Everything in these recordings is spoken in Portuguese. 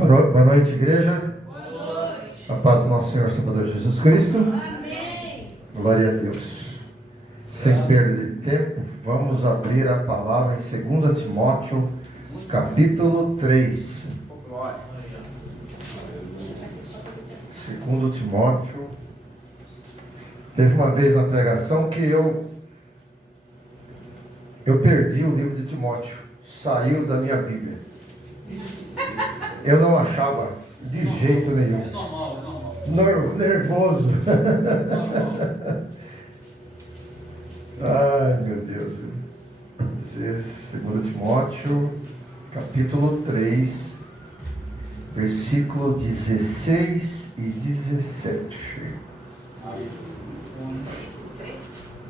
Boa noite, igreja. Boa noite. A paz do nosso Senhor Salvador Jesus Cristo. Amém. Glória a Deus. Sem perder tempo, vamos abrir a palavra em 2 Timóteo, capítulo 3. 2 Timóteo. Teve uma vez na pregação que eu perdi o livro de Timóteo. Saiu da minha Bíblia. Eu não achava de jeito nenhum. É normal. Nervoso. Ai, meu Deus. 2 Timóteo, capítulo 3, versículo 16 e 17.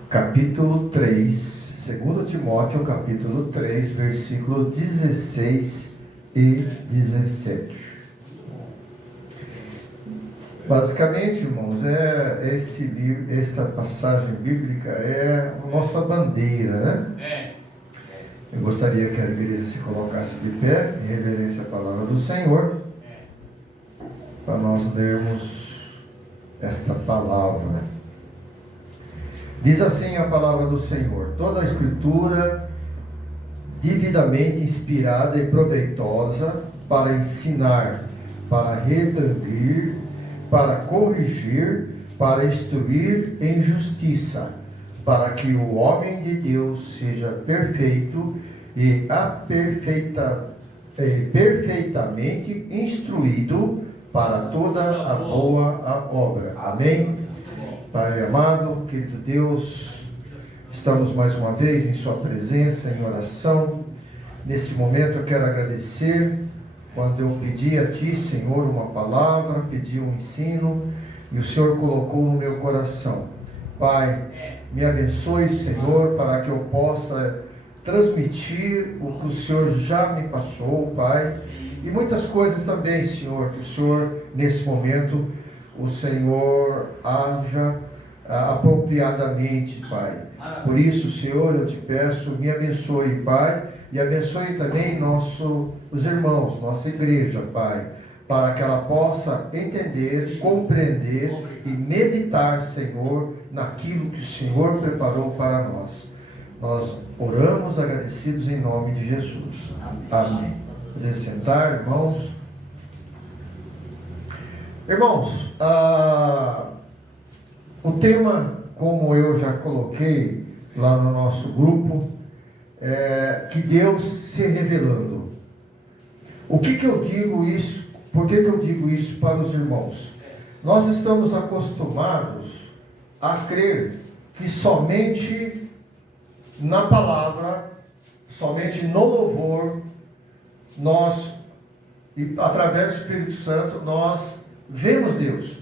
Capítulo 3, 2 Timóteo, capítulo 3, versículo 16 e 17. Basicamente, irmãos, esse livro, esta passagem bíblica é a nossa bandeira, né? Eu gostaria que a igreja se colocasse de pé em reverência à palavra do Senhor, para nós lermos esta palavra. Diz assim a palavra do Senhor: toda a Escritura devidamente inspirada e proveitosa para ensinar, para redarguir, para corrigir, para instruir em justiça, para que o homem de Deus seja perfeito e perfeitamente instruído para toda a boa obra. Amém? Pai amado, querido Deus, estamos mais uma vez em Sua presença, em oração. Nesse momento eu quero agradecer quando eu pedi a Ti, Senhor, uma palavra, pedi um ensino, e o Senhor colocou no meu coração. Pai, me abençoe, Senhor, para que eu possa transmitir o que o Senhor já me passou, Pai, e muitas coisas também, Senhor, que o Senhor, nesse momento, o Senhor haja apropriadamente, Pai. Por isso, Senhor, eu te peço, me abençoe, Pai, e abençoe também os irmãos, nossa igreja, Pai, para que ela possa entender, compreender e meditar, Senhor, naquilo que o Senhor preparou para nós. Nós oramos agradecidos em nome de Jesus. Amém. Poder sentar, irmãos. Irmãos, o tema, como eu já coloquei lá no nosso grupo, é que Deus se revelando. O que eu digo isso? Por que eu digo isso para os irmãos? Nós estamos acostumados a crer que somente na palavra, somente no louvor, nós, e através do Espírito Santo, nós vemos Deus,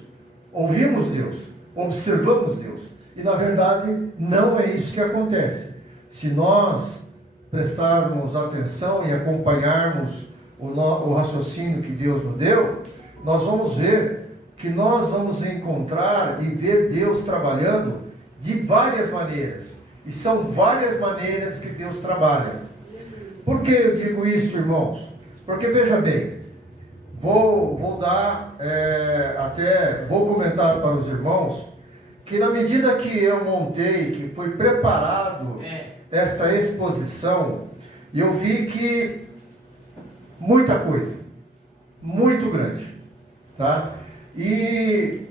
ouvimos Deus, observamos Deus. E na verdade não é isso que acontece. Se nós prestarmos atenção e acompanharmos o raciocínio que Deus nos deu, nós vamos ver que nós vamos encontrar e ver Deus trabalhando de várias maneiras. E são várias maneiras que Deus trabalha. Por que eu digo isso, irmãos? Porque veja bem, vou comentar para os irmãos que na medida que eu montei, que foi preparado essa exposição, eu vi que muita coisa, muito grande, tá? E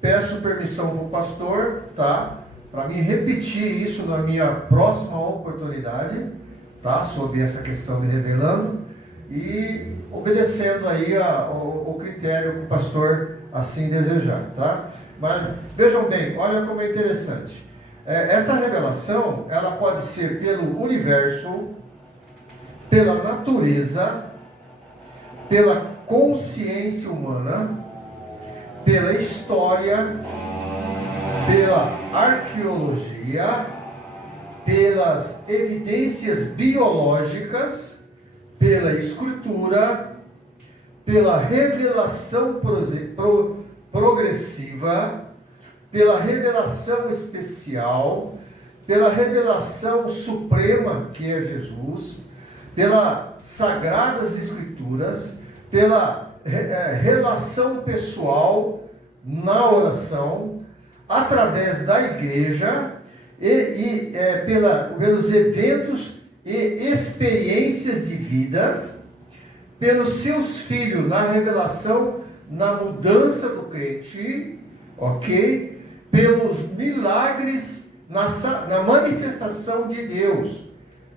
peço permissão para o pastor, tá? Para mim repetir isso na minha próxima oportunidade, tá? Sobre essa questão de revelando e obedecendo aí o critério que o pastor assim desejar, tá? Mas vejam bem, olha como é interessante. Essa revelação, ela pode ser pelo universo, pela natureza, pela consciência humana, pela história, pela arqueologia, pelas evidências biológicas, pela escritura, pela revelação progressiva, pela revelação especial, pela revelação suprema, que é Jesus, pelas Sagradas Escrituras, pela relação pessoal na oração, através da igreja pelos eventos e experiências de vidas, pelos seus filhos na revelação, na mudança do crente, ok? Pelos milagres na manifestação de Deus,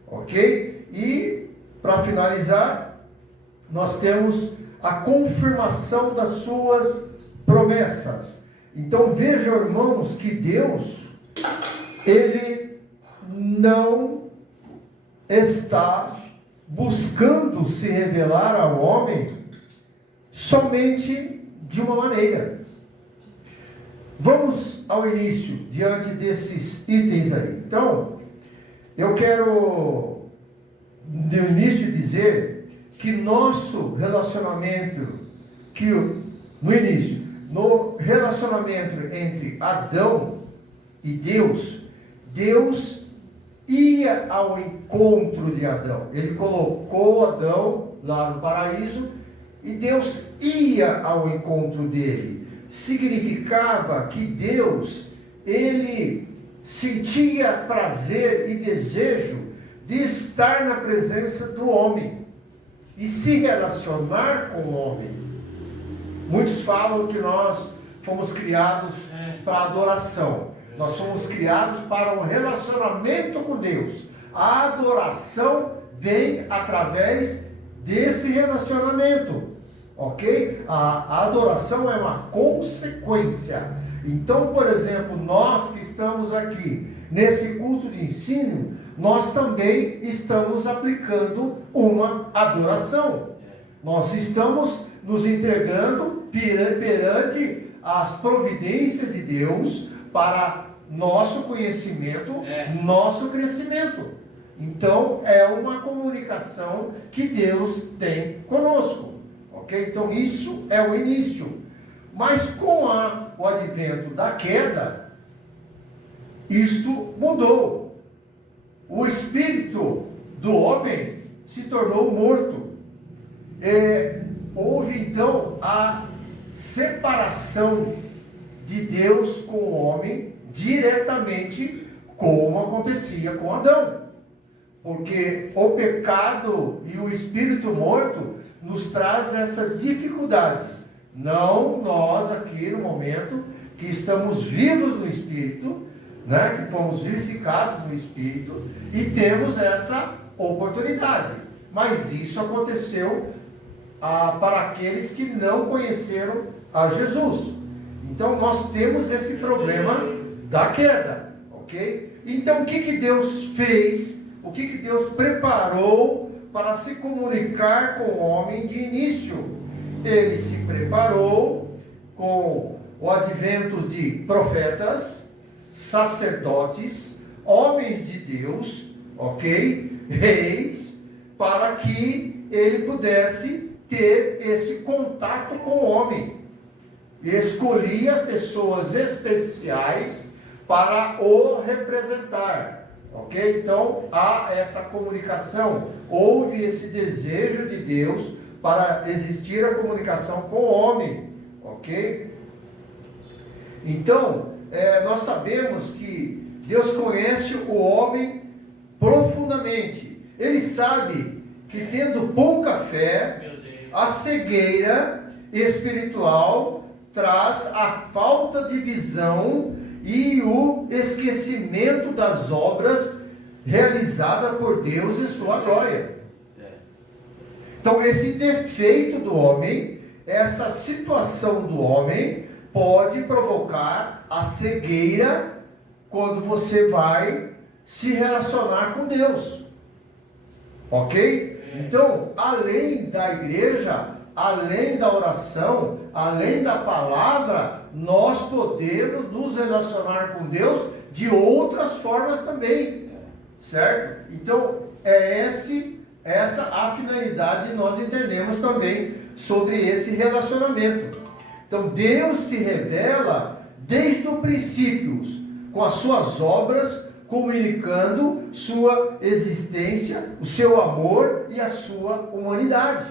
ok? E, para finalizar, nós temos a confirmação das suas promessas. Então vejam, irmãos, que Deus, Ele não está buscando se revelar ao homem somente de uma maneira. Vamos ao início, diante desses itens aí. Então, eu quero, no início, dizer que nosso relacionamento, no relacionamento entre Adão e Deus, Deus ia ao encontro de Adão. Ele colocou Adão lá no paraíso e Deus ia ao encontro dele. Significava que Deus, Ele sentia prazer e desejo de estar na presença do homem e se relacionar com o homem. Muitos falam que nós fomos criados para adoração. Nós fomos criados para um relacionamento com Deus. A adoração vem através desse relacionamento, ok? A adoração é uma consequência. Então, por exemplo, nós que estamos aqui nesse culto de ensino, nós também estamos aplicando uma adoração. Nós estamos nos entregando perante as providências de Deus para nosso conhecimento, nosso crescimento. Então, é uma comunicação que Deus tem conosco, ok? Então, isso é o início. Mas com o advento da queda, isto mudou. O espírito do homem se tornou morto. Houve então a separação de Deus com o homem diretamente, como acontecia com Adão. Porque o pecado e o espírito morto nos traz essa dificuldade. Não nós aqui no momento que estamos vivos no espírito, né, que fomos vivificados no espírito e temos essa oportunidade. Mas isso aconteceu para aqueles que não conheceram a Jesus. Então nós temos esse problema da queda, ok? Então o que Deus fez? O que Deus preparou para se comunicar com o homem de início? Ele se preparou com o advento de profetas, sacerdotes, homens de Deus, ok? Reis, para que ele pudesse ter esse contato com o homem. Escolhia pessoas especiais para o representar, ok? Então há essa comunicação, houve esse desejo de Deus para existir a comunicação com o homem, ok? Então nós sabemos que Deus conhece o homem profundamente. Ele sabe que tendo pouca fé, a cegueira espiritual traz a falta de visão e o esquecimento das obras realizadas por Deus em sua glória. Então esse defeito do homem, essa situação do homem, pode provocar a cegueira quando você vai se relacionar com Deus. Ok? Então, além da igreja, além da oração, além da palavra, nós podemos nos relacionar com Deus de outras formas também, certo? Então, essa a finalidade que nós entendemos também sobre esse relacionamento. Então, Deus se revela desde o princípio, com as suas obras, comunicando sua existência, o seu amor e a sua humanidade.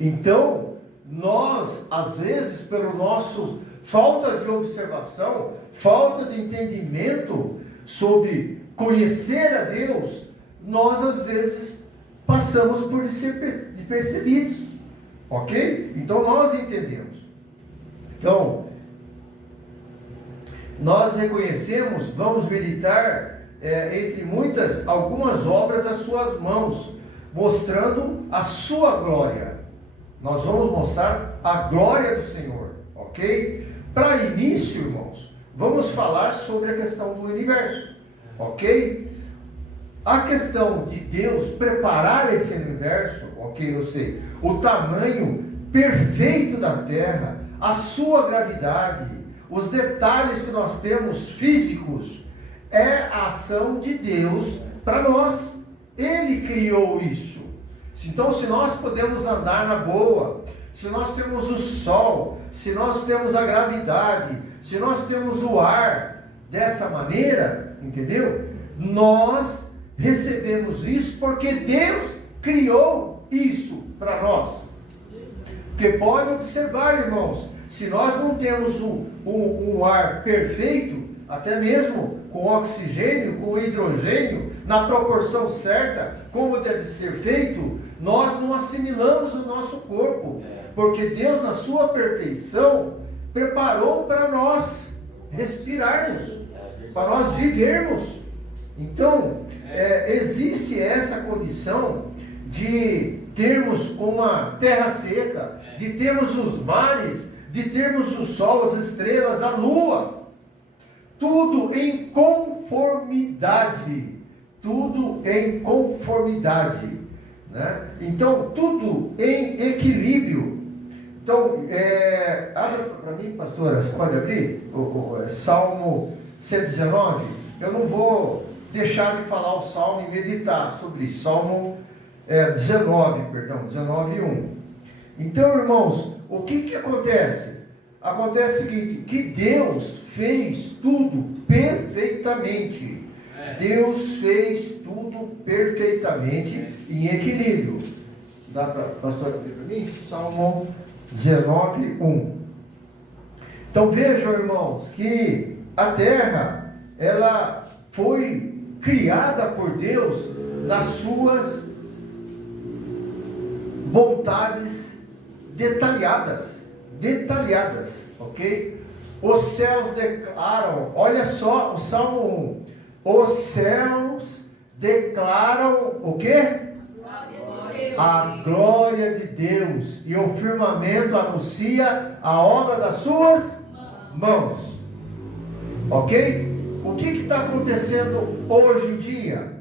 Então, nós, às vezes, pelo nosso falta de observação, falta de entendimento sobre conhecer a Deus, nós, às vezes, passamos por ser despercebidos. Ok? Então, nós entendemos. Então, nós reconhecemos, vamos meditar, entre muitas, algumas obras das suas mãos, mostrando a sua glória. Nós vamos mostrar a glória do Senhor, ok? Para início, irmãos, vamos falar sobre a questão do universo, ok? A questão de Deus preparar esse universo, ok? Eu sei, o tamanho perfeito da Terra, a sua gravidade, os detalhes que nós temos físicos, é a ação de Deus para nós. Ele criou isso. Então, se nós podemos andar na boa, se nós temos o sol, se nós temos a gravidade, se nós temos o ar dessa maneira, entendeu? Nós recebemos isso porque Deus criou isso para nós. Porque pode observar, irmãos, se nós não temos um ar perfeito, até mesmo com oxigênio, com hidrogênio, na proporção certa, como deve ser feito, nós não assimilamos o nosso corpo, porque Deus, na sua perfeição, preparou para nós respirarmos, para nós vivermos. Então, existe essa condição de termos uma terra seca, de termos os mares, de termos o sol, as estrelas, a lua, tudo em conformidade, né? Então, tudo em equilíbrio. Então, abre para mim, pastora, você pode abrir o Salmo 119? Eu não vou deixar de falar o Salmo e meditar sobre isso. Salmo 19:1. Então, irmãos, o que acontece? Acontece o seguinte, que Deus fez tudo perfeitamente. Deus fez tudo perfeitamente em equilíbrio. Dá para a pastora abrir para mim? Salmo 19:1. Então vejam, irmãos, que a terra, ela foi criada por Deus nas suas vontades detalhadas, ok? Os céus declaram, olha só o Salmo 1, os céus declaram o quê? A glória de Deus, e o firmamento anuncia a obra das suas mãos, ok? O que está acontecendo hoje em dia?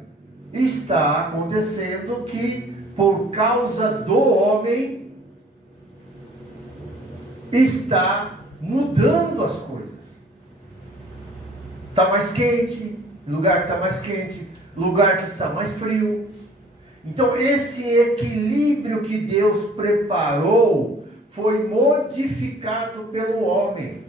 Está acontecendo que, por causa do homem, está mudando as coisas. Está mais quente, lugar está mais quente, lugar que está mais frio. Então, esse equilíbrio que Deus preparou foi modificado pelo homem.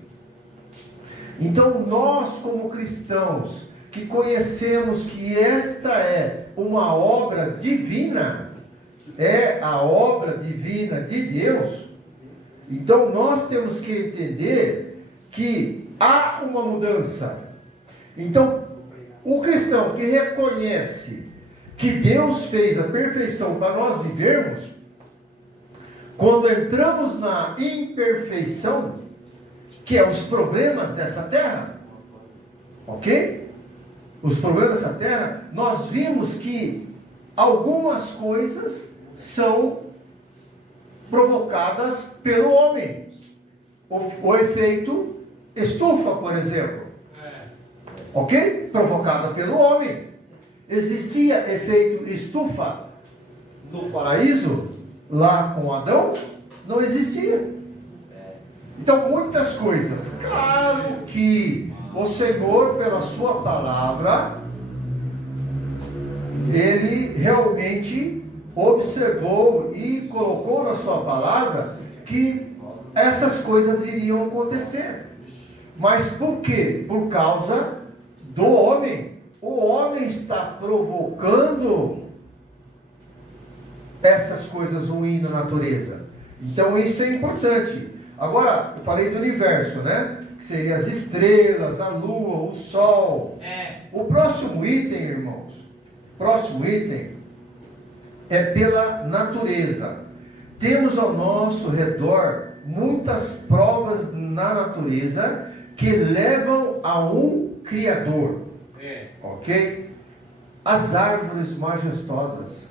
Então, nós como cristãos, que conhecemos que esta é uma obra divina, é a obra divina de Deus, então nós temos que entender que há uma mudança. Então, o cristão que reconhece que Deus fez a perfeição para nós vivermos, quando entramos na imperfeição, que é os problemas dessa terra, ok? Os problemas dessa terra, nós vimos que algumas coisas são provocadas pelo homem. O efeito estufa, por exemplo, ok? Provocada pelo homem. Existia efeito estufa no paraíso, lá com Adão? Não existia. Então, muitas coisas. Claro que o Senhor, pela sua palavra, Ele realmente observou e colocou na sua palavra que essas coisas iriam acontecer. Mas por quê? Por causa do homem. O homem está provocando essas coisas ruins na natureza. Então isso é importante. Agora, eu falei do universo, né? Que seria as estrelas, a lua, o sol. O próximo item, irmãos, próximo item é pela natureza. Temos ao nosso redor muitas provas na natureza que levam a um Criador. Ok? As árvores majestosas.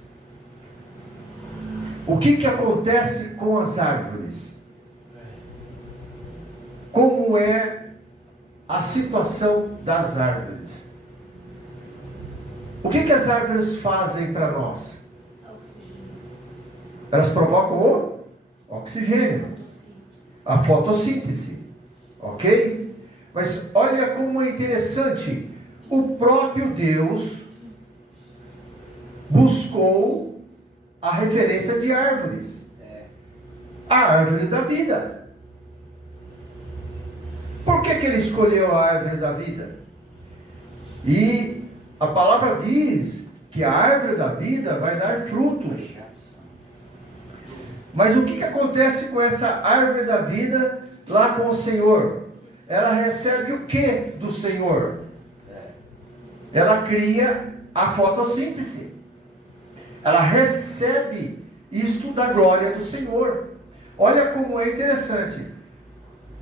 O que acontece com as árvores? Como é a situação das árvores? O que as árvores fazem para nós? Oxigênio. Elas provocam o oxigênio, a fotossíntese, ok? Mas olha como é interessante, o próprio Deus buscou a referência de árvores, a árvore da vida. Por que ele escolheu a árvore da vida? E a palavra diz que a árvore da vida vai dar frutos. Mas o que acontece com essa árvore da vida lá com o Senhor? Ela recebe o que do Senhor? Ela cria a fotossíntese. Ela recebe isto da glória do Senhor. Olha como é interessante.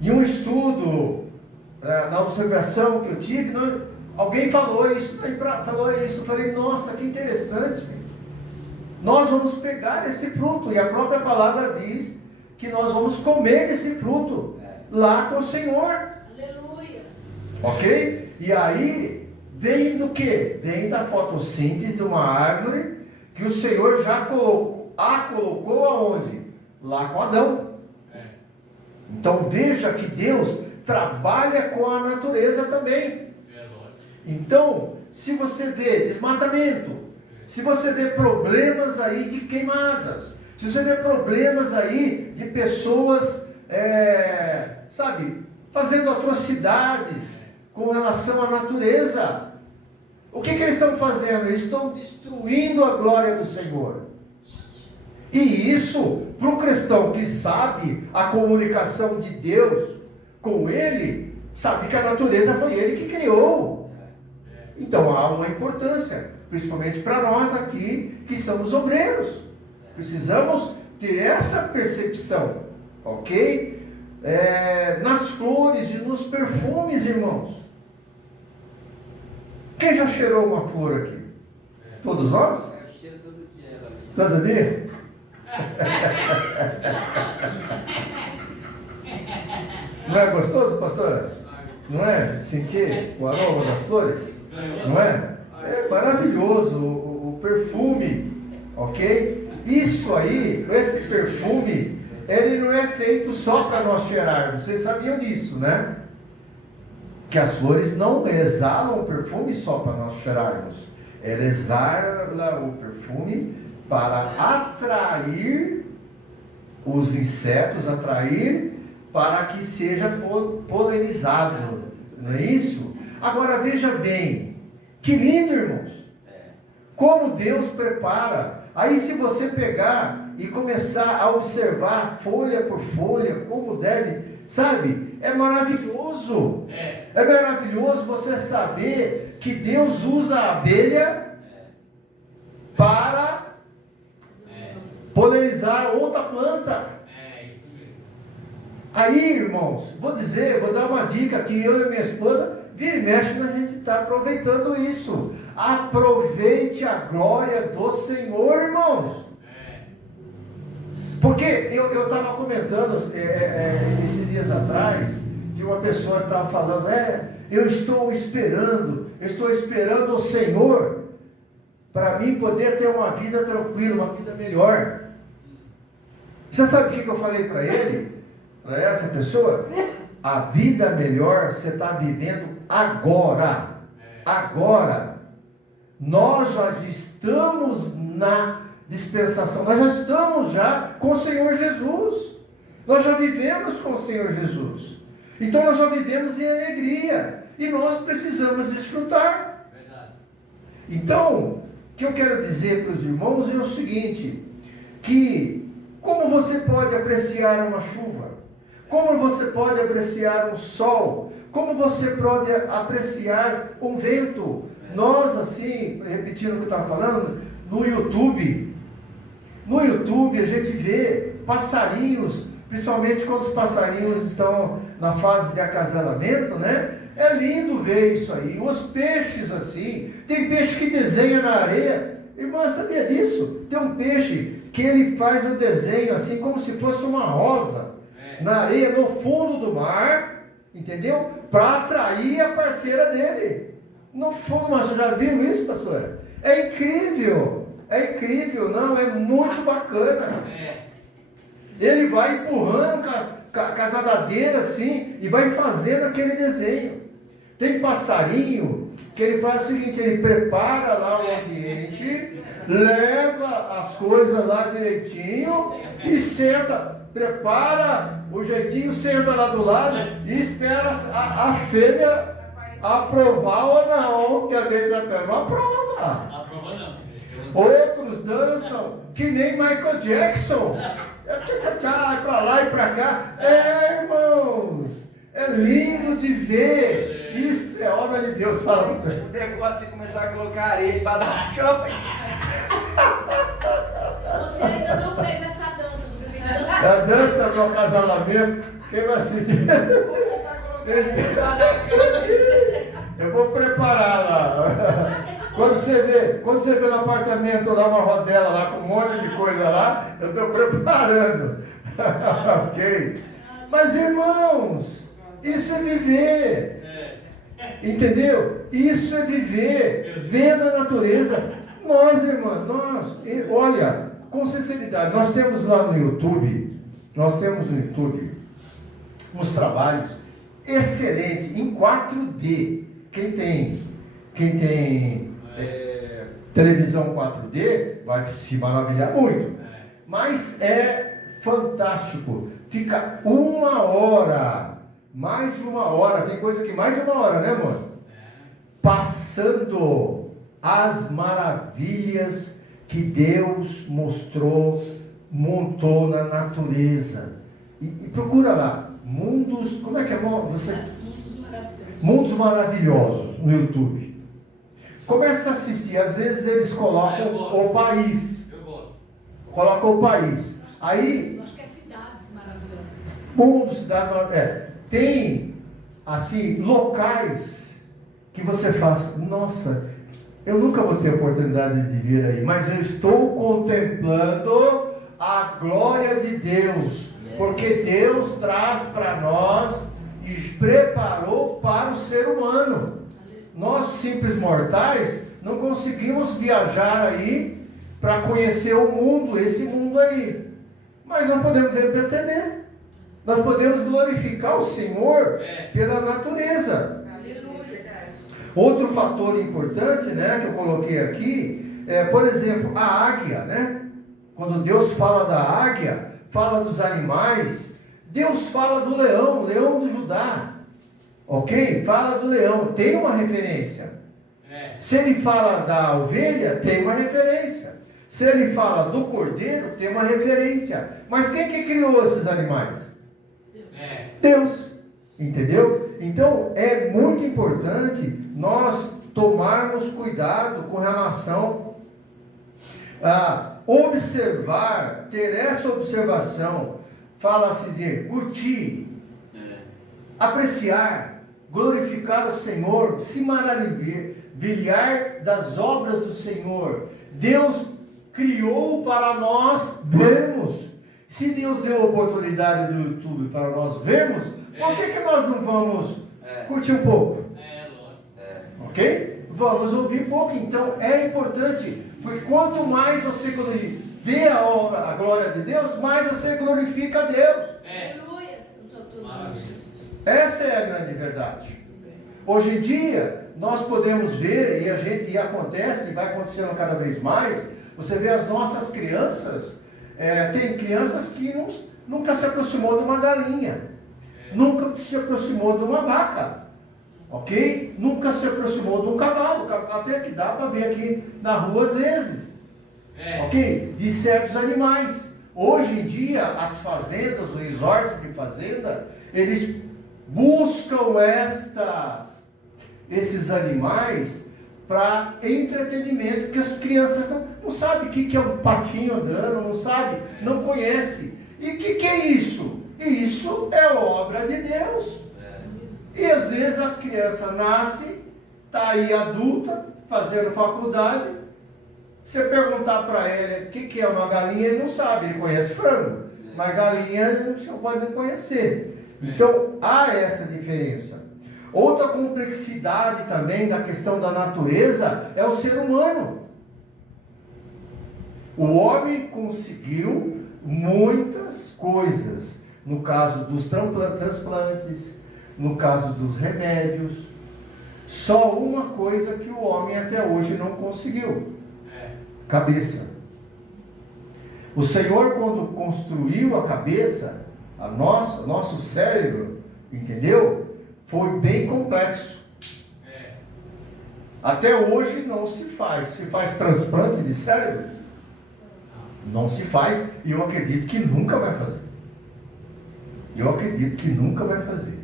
Em um estudo, na observação que eu tive, alguém falou isso. Eu falei, nossa, que interessante. Nós vamos pegar esse fruto, e a própria palavra diz que nós vamos comer desse fruto lá com o Senhor. Aleluia. Ok? E aí, vem do que? Vem da fotossíntese de uma árvore que o Senhor já colocou aonde? Lá com Adão. Então veja que Deus trabalha com a natureza também. Então, se você vê desmatamento, se você vê problemas aí de queimadas, se você vê problemas aí de pessoas, fazendo atrocidades com relação à natureza, o que eles estão fazendo? Eles estão destruindo a glória do Senhor. E isso, para o cristão que sabe a comunicação de Deus com ele, sabe que a natureza foi ele que criou. Então há uma importância, principalmente para nós aqui, que somos obreiros. Precisamos ter essa percepção, ok? Nas flores e nos perfumes, irmãos. Quem já cheirou uma flor aqui? Todos nós? Eu cheiro todo dia. Todo dia? Não é gostoso, pastora? Não é? Sentir o aroma das flores? Não é? É maravilhoso o perfume, ok? Isso aí, esse perfume, ele não é feito só para nós cheirarmos. Vocês sabiam disso, né? Que as flores não exalam o perfume só para nós cheirarmos. Ela exala o perfume para atrair os insetos, para que seja polinizado. Não é isso? Agora veja bem, que lindo, irmãos. Como Deus prepara. Aí se você pegar e começar a observar folha por folha, como deve, sabe? É maravilhoso. É maravilhoso você saber que Deus usa a abelha para polinizar outra planta. Aí, irmãos, vou dar uma dica que eu e minha esposa, vira e mexe, a gente está aproveitando isso. Aproveite a glória do Senhor, irmãos. Porque eu estava comentando esses dias atrás, de uma pessoa que estava falando, eu estou esperando o Senhor para mim poder ter uma vida tranquila, uma vida melhor. Você sabe o que eu falei para ele? Para essa pessoa? A vida melhor você está vivendo agora. Agora. Nós já estamos na dispensação, nós já estamos com o Senhor Jesus. Nós já vivemos com o Senhor Jesus. Então nós já vivemos em alegria. E nós precisamos desfrutar. Verdade. Então, o que eu quero dizer para os irmãos é o seguinte, que Como você pode apreciar uma chuva? Como você pode apreciar um sol? Como você pode apreciar um vento? Nós, assim, repetindo o que eu estava falando, no YouTube a gente vê passarinhos, principalmente quando os passarinhos estão na fase de acasalamento, né? É lindo ver isso aí. Os peixes assim, tem peixe que desenha na areia. Irmã, sabia disso? Tem um peixe que ele faz o desenho assim, como se fosse uma rosa, na areia, no fundo do mar, entendeu? Para atrair a parceira dele. No fundo, mas você já viu isso, pastora? É incrível, não, é muito bacana. Ele vai empurrando com a nadadeira assim, e vai fazendo aquele desenho. Tem passarinho que ele faz o seguinte, ele prepara lá o ambiente, leva as coisas lá direitinho e senta, prepara o jeitinho, senta lá do lado e espera a fêmea aprovar ou não, que a dele já não aprova. Outros dançam que nem Michael Jackson. Para lá e para cá. Irmãos, é lindo de ver. Isso é obra de Deus, fala você. O negócio de começar a colocar areia para dar os campos. Você ainda não fez essa dança, você tem que dançar. A dança do acasalamento, quem vai assistir? Eu vou preparar lá. Quando você vê no apartamento lá uma rodela lá com um monte de coisa lá, eu estou preparando. Ok? Mas irmãos, isso é viver. Entendeu? Isso é viver, vendo a natureza. Nós, irmãos, olha, com sinceridade, nós temos lá no YouTube, uns trabalhos excelentes em 4D. Quem tem televisão 4D vai se maravilhar muito. Mas é fantástico. Fica uma hora, mais de uma hora, tem coisa que mais de uma hora, né, amor? Passando as maravilhas que Deus montou na natureza. E procura lá, mundos, como é que é? Você? Mundos Maravilhosos no YouTube. Começa a assistir, às vezes eles colocam o país. Eu gosto. Colocam o país. Aí, Eu acho que é cidades maravilhosas. mundos, cidades, tem assim, locais que você faz, nossa, eu nunca vou ter a oportunidade de vir aí, mas eu estou contemplando a glória de Deus, porque Deus traz para nós e preparou para o ser humano. Nós, simples mortais, não conseguimos viajar aí para conhecer o mundo, esse mundo aí. Mas não podemos ver pela TV. Nós podemos glorificar o Senhor pela natureza. Aleluia. Outro fator importante, né, que eu coloquei aqui, por exemplo, a águia, né? Quando Deus fala da águia, fala dos animais, Deus fala do leão do Judá. Ok? Fala do leão, tem uma referência. Se ele fala da ovelha, tem uma referência. Se ele fala do cordeiro, tem uma referência. Mas quem que criou esses animais? Deus. Entendeu? Então é muito importante nós tomarmos cuidado com relação a observar, ter essa observação. Fala-se de curtir, apreciar, glorificar o Senhor, se maravilhar das obras do Senhor. Deus criou para nós vermos. Se Deus deu a oportunidade do YouTube para nós vermos, por que nós não vamos curtir um pouco? Ok? Vamos ouvir um pouco. Então é importante, porque quanto mais você vê a glória de Deus, mais você glorifica a Deus. Aleluia. Santo nome, Jesus. Essa é a grande verdade. Hoje em dia, nós podemos ver, e acontece, e vai acontecendo cada vez mais, você vê as nossas crianças, tem crianças que nunca se aproximou de uma galinha, nunca se aproximou de uma vaca, ok? Nunca se aproximou de um cavalo, até que dá para ver aqui na rua às vezes, ok? De certos animais. Hoje em dia, as fazendas, os resorts de fazenda, eles buscam esses animais para entretenimento, porque as crianças não sabem o que é um patinho andando, não sabe, não conhece. E o que é isso? Isso é obra de Deus. E às vezes a criança nasce, está aí adulta, fazendo faculdade. Você perguntar para ele o que é uma galinha, ele não sabe, ele conhece frango, mas galinha você pode não conhecer. Então há essa diferença. Outra complexidade também da questão da natureza é o ser humano. O homem conseguiu muitas coisas, no caso dos transplantes, no caso dos remédios. Só uma coisa que o homem até hoje não conseguiu: cabeça. O Senhor, quando construiu a cabeça, nosso cérebro, entendeu? Foi bem complexo. Até hoje não se faz. Se faz transplante de cérebro? Não se faz, e eu acredito que nunca vai fazer. Eu acredito que nunca vai fazer.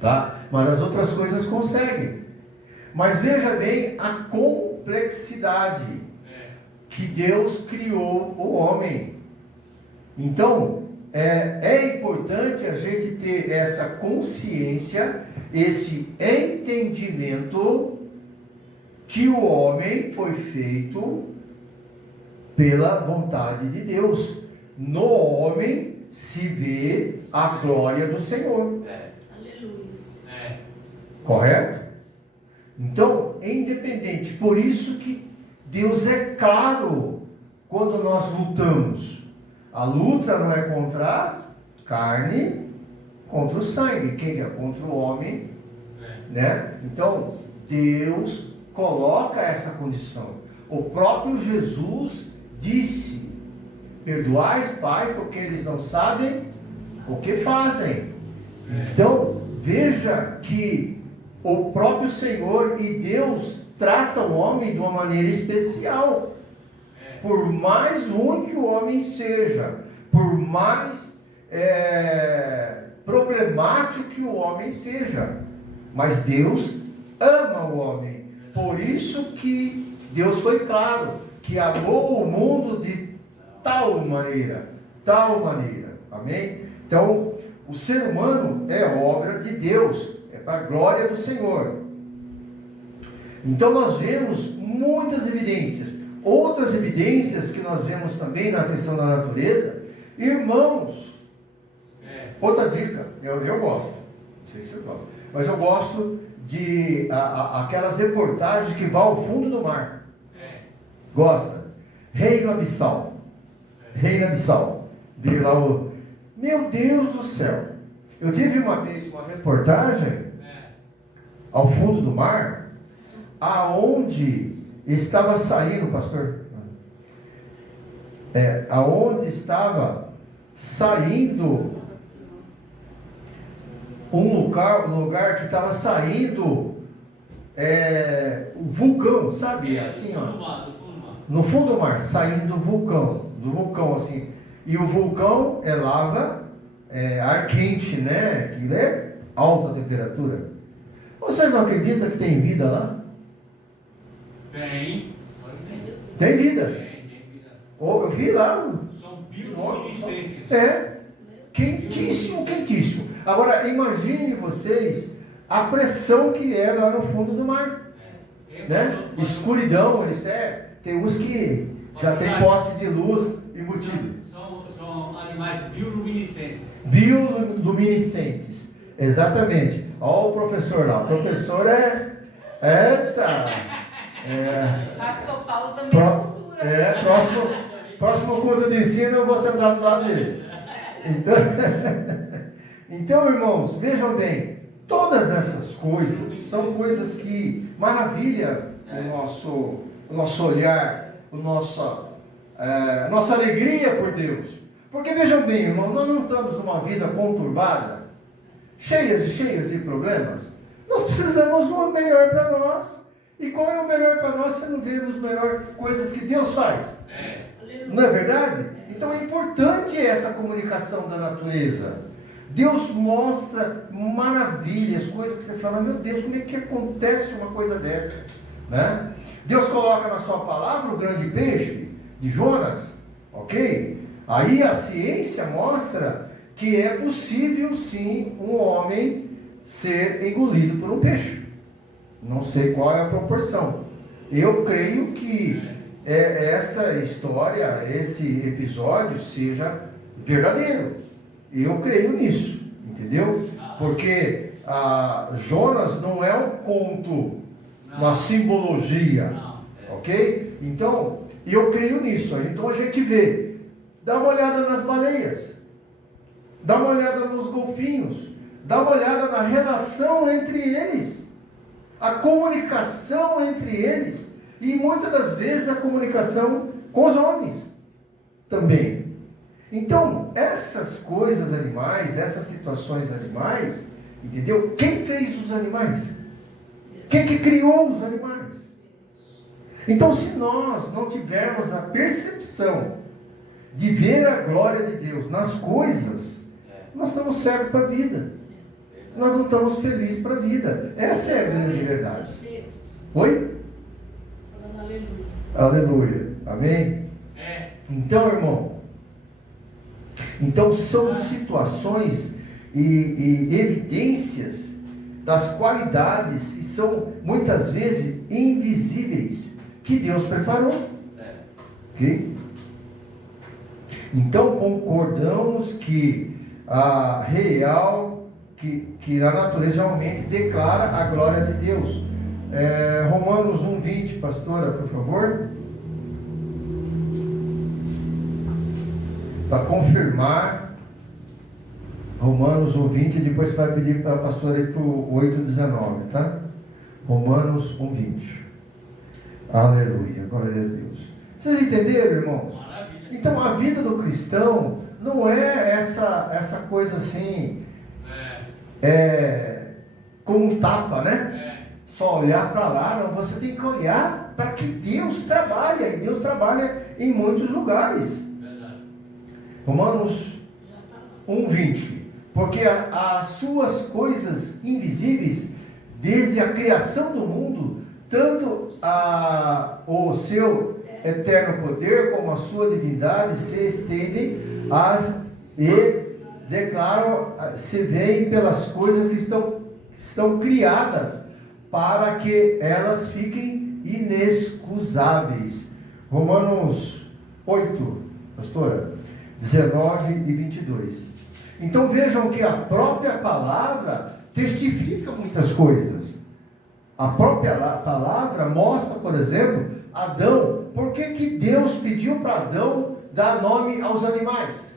Tá? Mas as outras coisas conseguem. Mas veja bem a complexidade que Deus criou o homem. Então, é importante a gente ter essa consciência, esse entendimento que o homem foi feito pela vontade de Deus. No homem se vê a glória do Senhor. Aleluia. Correto? Então, é independente. Por isso que Deus é claro quando nós lutamos. A luta não é contra a carne, contra o sangue. Quem é? Contra o homem. Né? Então, Deus coloca essa condição. O próprio Jesus disse: perdoais, Pai, porque eles não sabem o que fazem. Então, veja que o próprio Senhor e Deus tratam o homem de uma maneira especial. Por mais ruim que o homem seja, por mais problemático que o homem seja, mas Deus ama o homem. Por isso que Deus foi claro, que amou o mundo de tal maneira, amém? Então, o ser humano é obra de Deus, é para a glória do Senhor. Então nós vemos muitas evidências. Outras evidências que nós vemos também na questão da natureza, irmãos. Outra dica, eu gosto, não sei se você gosta, mas eu gosto de aquelas reportagens que vão ao fundo do mar. Gosta? Reino Abissal. Vi lá meu Deus do céu. Eu tive uma vez uma reportagem ao fundo do mar, aonde estava saindo, pastor? Aonde estava saindo um lugar que estava saindo o vulcão, sabe? Assim, ó. No fundo do mar, saindo do vulcão, assim. E o vulcão é lava, ar quente, né? Aquilo é alta temperatura. Vocês não acreditam que tem vida lá? Tem. Tem vida. Tem vida. Eu vi lá. São bioluminescências. Quentíssimo. Agora, imagine vocês a pressão que é lá no fundo do mar. Né? Escuridão, tem uns que já tem postes de luz embutido. São animais bioluminescentes. Bioluminescentes, exatamente. Olha o professor lá. O professor Pastor Paulo também é cultura. Próximo culto de ensino eu vou sentar do lado dele. Então, irmãos, vejam bem, todas essas coisas são coisas que maravilham o nosso olhar, nossa alegria por Deus. Porque vejam bem, irmãos, nós não estamos numa vida conturbada, cheias de problemas. Nós precisamos do melhor para nós. E qual é o melhor para nós se não vemos melhor coisas que Deus faz? Não é verdade? Então é importante essa comunicação da natureza. Deus mostra maravilhas, coisas que você fala, meu Deus, como é que acontece uma coisa dessa? Né? Deus coloca na sua palavra o grande peixe de Jonas, ok? Aí a ciência mostra que é possível sim um homem ser engolido por um peixe. Não sei qual é a proporção. Eu creio que esta história, esse episódio seja verdadeiro. Eu creio nisso, entendeu? Porque Jonas não é um conto, uma simbologia, ok? Então, eu creio nisso. Então a gente vê, dá uma olhada nas baleias, dá uma olhada nos golfinhos, dá uma olhada na relação entre eles, a comunicação entre eles, e muitas das vezes a comunicação com os homens também. Então, essas coisas animais, essas situações animais, entendeu? Quem fez os animais? Quem que criou os animais? Então, se nós não tivermos a percepção de ver a glória de Deus nas coisas, nós estamos cegos para a vida. Nós não estamos felizes para a vida. Essa é a grande verdade. Oi? Falando aleluia. Aleluia. Amém? Então, irmão, são situações e evidências das qualidades, e são muitas vezes invisíveis, que Deus preparou. Ok? Então concordamos que a real, que a natureza realmente declara a glória de Deus. Romanos 1:20, pastora, por favor. Para confirmar, Romanos 1:20, depois vai pedir para a pastora ir para o 8:19, tá? Romanos 1:20. Aleluia, glória a Deus. Vocês entenderam, irmãos? Maravilha. Então a vida do cristão não é essa coisa assim, como um tapa, né? Só olhar para lá, não, você tem que olhar para que Deus trabalha, e Deus trabalha em muitos lugares. Romanos 1:20. Porque as suas coisas invisíveis, desde a criação do mundo, tanto o seu eterno poder como a sua divindade se estendem e declaram, se veem pelas coisas que estão criadas, para que elas fiquem inexcusáveis. Romanos 8, pastora, 19 e 22. Então vejam que a própria palavra testifica muitas coisas. A própria palavra mostra, por exemplo, Adão. Por que Deus pediu para Adão dar nome aos animais?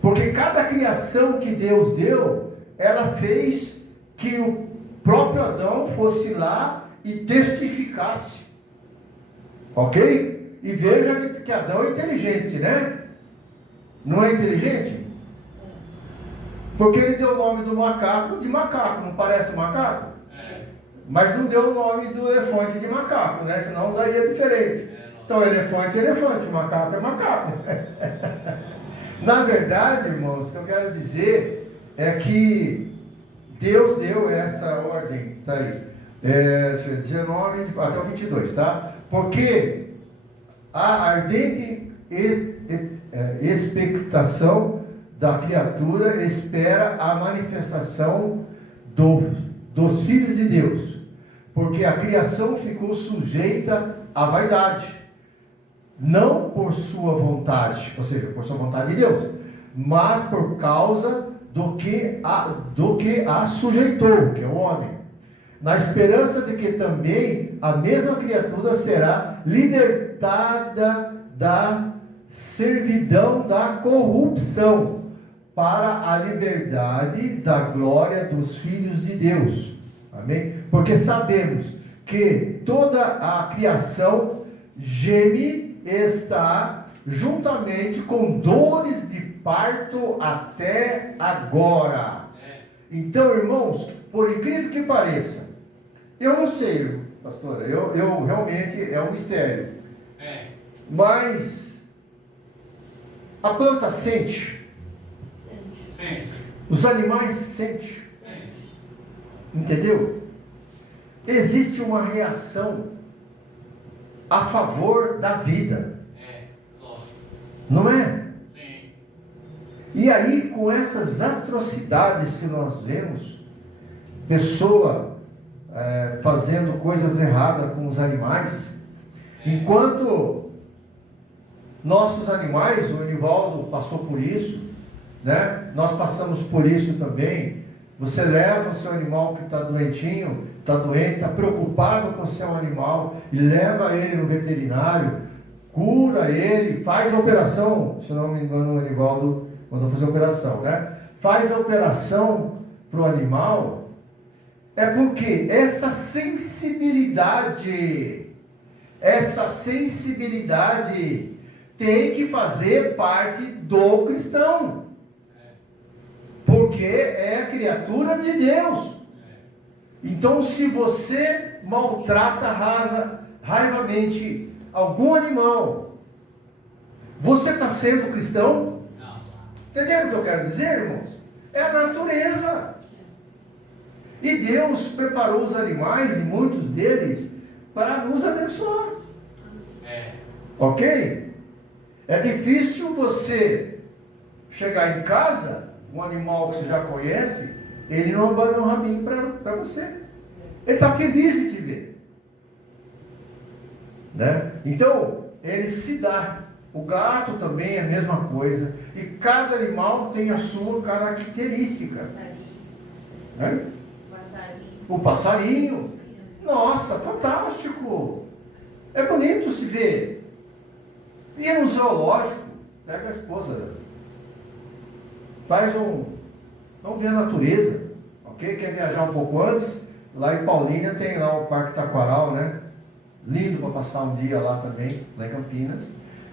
Porque cada criação que Deus deu, ela fez que o próprio Adão fosse lá e testificasse. Ok? E veja que Adão é inteligente, né? Não é inteligente? Porque ele deu o nome do macaco de macaco, não parece macaco? Mas não deu o nome do elefante de macaco, né? Senão daria diferente. Então elefante é elefante, macaco é macaco. Na verdade, irmãos, o que eu quero dizer é que Deus deu essa ordem, tá aí, 19 até o 22, tá? Porque a ardente expectação da criatura espera a manifestação dos filhos de Deus, porque a criação ficou sujeita à vaidade, não por sua vontade, ou seja, por sua vontade de Deus, mas por causa do que a sujeitou, que é o homem, na esperança de que também a mesma criatura será libertada da servidão da corrupção para a liberdade da glória dos filhos de Deus. Amém? Porque sabemos que toda a criação geme, está juntamente com dores de parto até agora. Então, irmãos, por incrível que pareça, eu não sei, pastora, eu realmente é um mistério. Mas A planta sente, Sente. os animais sentem, Sente. entendeu? Existe uma reação a favor da vida, É, lógico. não é? Sim. E aí, com essas atrocidades que nós vemos, pessoa fazendo coisas erradas com os animais, enquanto nossos animais, o Enivaldo passou por isso, né? Nós passamos por isso também. Você leva o seu animal que está doentinho, está doente, está preocupado com o seu animal, e leva ele no veterinário, cura ele, faz a operação, se não me engano o Enivaldo mandou fazer a operação, né? Faz a operação para o animal, é porque essa sensibilidade tem que fazer parte do cristão, porque é a criatura de Deus. Então, se você maltrata raivamente algum animal, você está sendo cristão? Não. Entenderam o que eu quero dizer, irmãos? É a natureza. E Deus preparou os animais, e muitos deles, para nos abençoar. É. Ok? É difícil você chegar em casa, um animal que você já conhece, ele não abana o rabinho para você. Ele está feliz de te ver. Né? Então, ele se dá. O gato também é a mesma coisa. E cada animal tem a sua característica. Né? O passarinho. Nossa, fantástico. É bonito se ver. E no zoológico, pega a esposa. Vamos ver a natureza. Ok? Quer viajar um pouco antes? Lá em Paulínia tem lá o Parque Taquaral, né? Lindo para passar um dia lá também, lá em Campinas.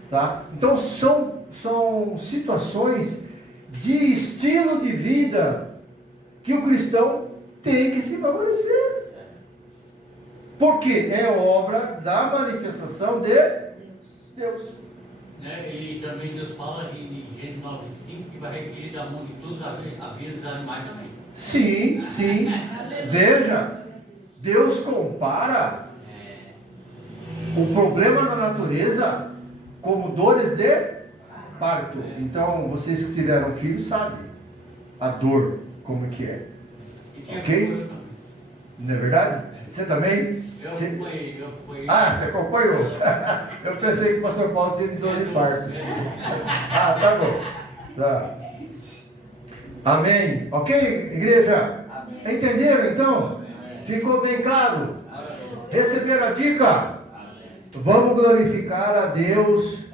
Tá? Então são situações de estilo de vida que o cristão tem que se favorecer. Porque é obra da manifestação de Deus. Né? E também Deus fala em Gênesis 9:5 que vai requerer da mão de todos a vida dos animais também. Sim. Veja, Deus compara o problema da natureza como dores de parto. Então, vocês que tiveram filhos sabem a dor, como que é. Ok? Não é verdade? Você também? Eu acompanhei. Ah, você acompanhou? Eu pensei que o pastor Paulo tinha dor de parto. Ah, tá bom. Tá. Amém. Ok, igreja? Amém. Entenderam então? Amém. Ficou bem claro? Amém. Receberam a dica? Amém. Vamos glorificar a Deus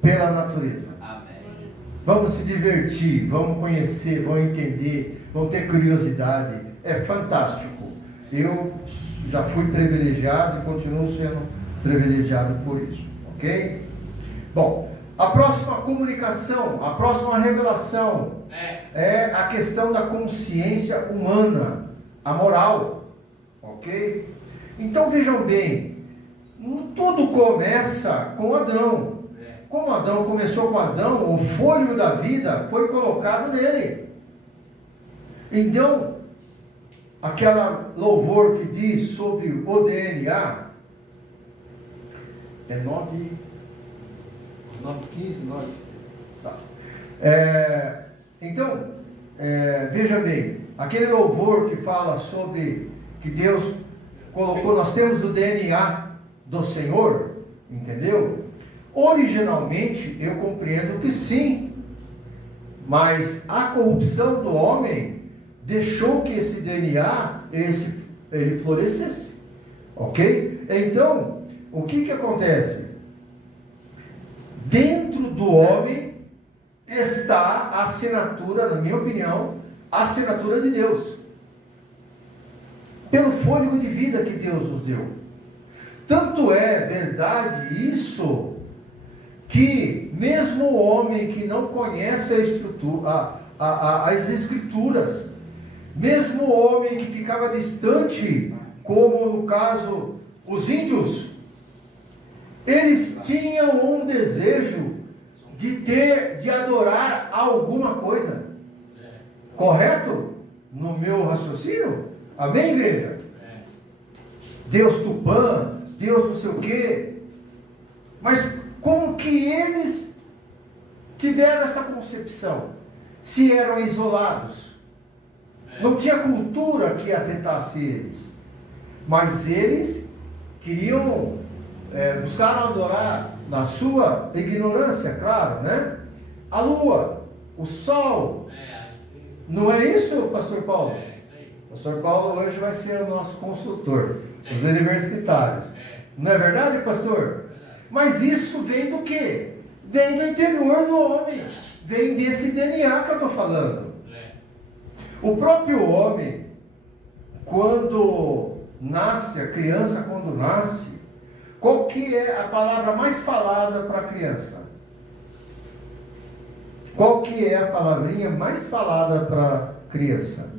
pela natureza. Amém. Vamos se divertir, vamos conhecer, vamos entender, vamos ter curiosidade. É fantástico. Eu já fui privilegiado e continuo sendo privilegiado por isso. Ok? Bom, a próxima comunicação, a próxima revelação é a questão da consciência humana, a moral. Ok? Então vejam bem, tudo começa com Adão. Como Adão começou com Adão, o fôlego da vida foi colocado nele. Então, aquela louvor que diz sobre o DNA, é 9:15, 9. Tá. Então, veja bem, aquele louvor que fala sobre que Deus colocou, nós temos o DNA do Senhor, entendeu? Originalmente, eu compreendo que sim, mas a corrupção do homem deixou que esse DNA, ele florescesse, ok? Então, o que acontece? Dentro do homem está a assinatura, na minha opinião, a assinatura de Deus, pelo fôlego de vida que Deus nos deu. Tanto é verdade isso, que mesmo o homem que não conhece a estrutura, as escrituras, mesmo o homem que ficava distante, como no caso os índios, eles tinham um desejo de adorar alguma coisa. Correto? No meu raciocínio? Amém, igreja? Deus Tupã, Deus não sei o quê. Mas como que eles tiveram essa concepção? Se eram isolados. Não tinha cultura que afetasse eles. Mas eles queriam, buscaram adorar na sua ignorância, claro, né? A lua, o sol. Não é isso, pastor Paulo? Pastor Paulo hoje vai ser o nosso consultor, os universitários. Não é verdade, pastor? Mas isso vem do quê? Vem do interior do homem. Vem desse DNA que eu estou falando. O próprio homem, quando nasce, a criança quando nasce, qual que é a palavra mais falada para a criança? Qual que é a palavrinha mais falada para a criança?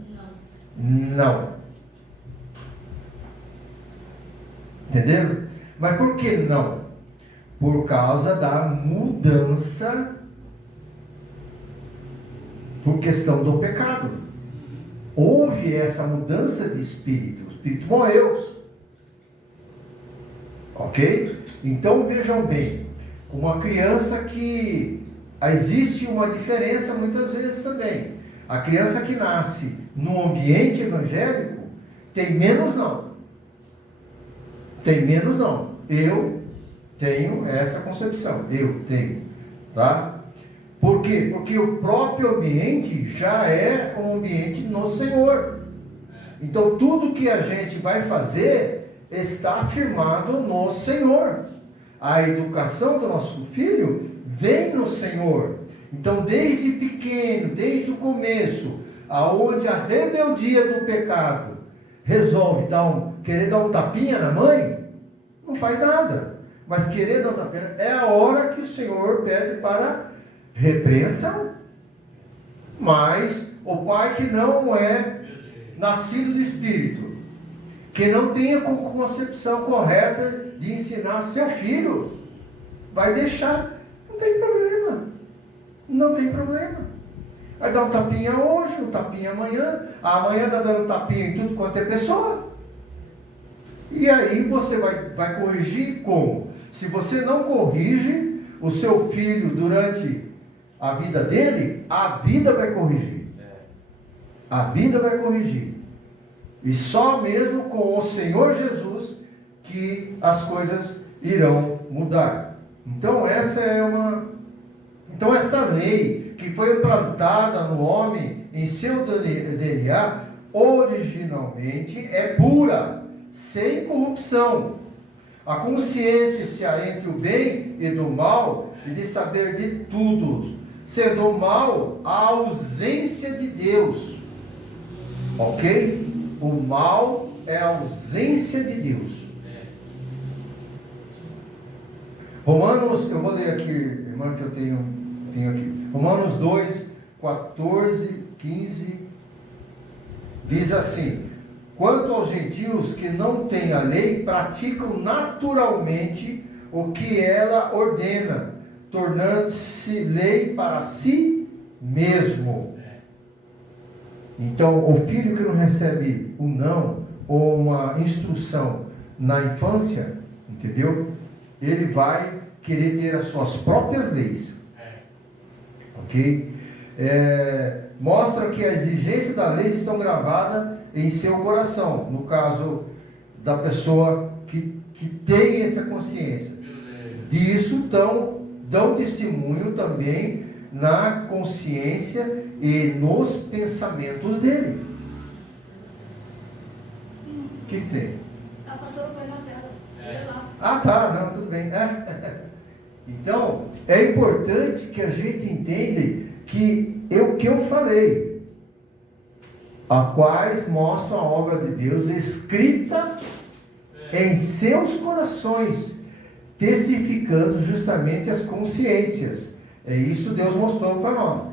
Não. Entenderam? Mas por que não? Por causa da mudança, por questão do pecado. Houve essa mudança de espírito. O espírito morreu. Ok? Então vejam bem, uma criança que existe uma diferença muitas vezes também. A criança que nasce no ambiente evangélico tem menos não. Tem menos não. Eu tenho essa concepção. Eu tenho. Tá? Por quê? Porque o próprio ambiente já é um ambiente no Senhor. Então tudo que a gente vai fazer está afirmado no Senhor. A educação do nosso filho vem no Senhor. Então desde pequeno, desde o começo, aonde a rebeldia do pecado resolve querer dar um tapinha na mãe, não faz nada. Mas querer dar um tapinha é a hora que o Senhor pede para repreensão. Mas o pai que não é nascido do Espírito, que não tenha a concepção correta de ensinar seu filho, vai deixar. Não tem problema. Não tem problema. Vai dar um tapinha hoje, um tapinha amanhã. Amanhã está dando tapinha em tudo quanto é pessoa. E aí você vai corrigir como? Se você não corrige o seu filho durante a vida dele, a vida vai corrigir. A vida vai corrigir. E só mesmo com o Senhor Jesus que as coisas irão mudar. Então esta lei que foi implantada no homem em seu DNA, originalmente é pura, sem corrupção. A consciência entre o bem e do mal, e de saber de tudo, sendo o mal a ausência de Deus. Ok? O mal é a ausência de Deus. Romanos, eu vou ler aqui, irmão, que eu tenho aqui. Romanos 2, 14, 15, diz assim: quanto aos gentios que não têm a lei, praticam naturalmente o que ela ordena, tornando-se lei para si mesmo. Então, o filho que não recebe um não, ou uma instrução na infância, entendeu? Ele vai querer ter as suas próprias leis. Ok? Mostra que a exigência da lei estão gravadas em seu coração. No caso da pessoa que tem essa consciência. Disso dão testemunho também na consciência e nos pensamentos dele. O que tem? A pastora põe na tela. Ah, tá, não, tudo bem. Então, é importante que a gente entenda que o que eu falei, a quais mostram a obra de Deus escrita em seus corações, testificando justamente as consciências. É isso que Deus mostrou para nós.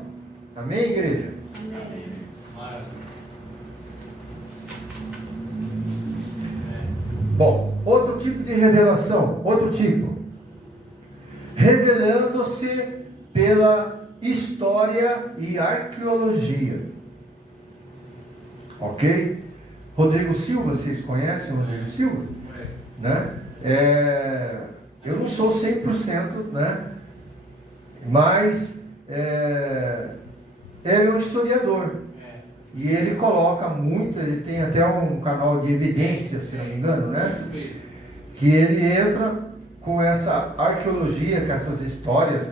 Amém, igreja? Amém. Bom, outro tipo de revelação, outro tipo. Revelando-se pela história e arqueologia. Ok? Rodrigo Silva, vocês conhecem o Rodrigo Silva? Né? Eu não sou 100%, né? Mas ele é um historiador. E ele coloca muito, ele tem até um canal de evidências, se não me engano, né? Que ele entra com essa arqueologia, com essas histórias,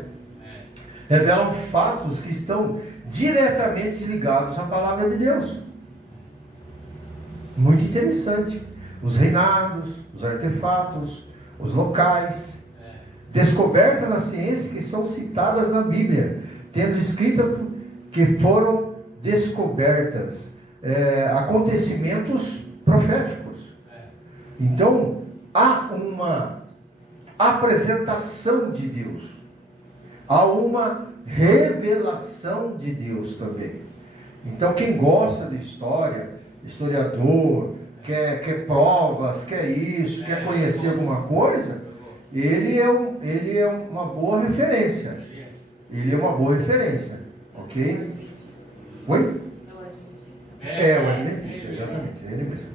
revelam fatos que estão diretamente ligados à palavra de Deus. Muito interessante. Os reinados, os artefatos, os locais, descobertas na ciência que são citadas na Bíblia, tendo escrita que foram descobertas, acontecimentos proféticos. Então, há uma apresentação de Deus, há uma revelação de Deus também. Então, quem gosta de história, historiador, quer provas, quer isso, quer conhecer alguma coisa, ele é uma boa referência. Ele é uma boa referência, ok? Oi? O Adventista, exatamente, é ele mesmo.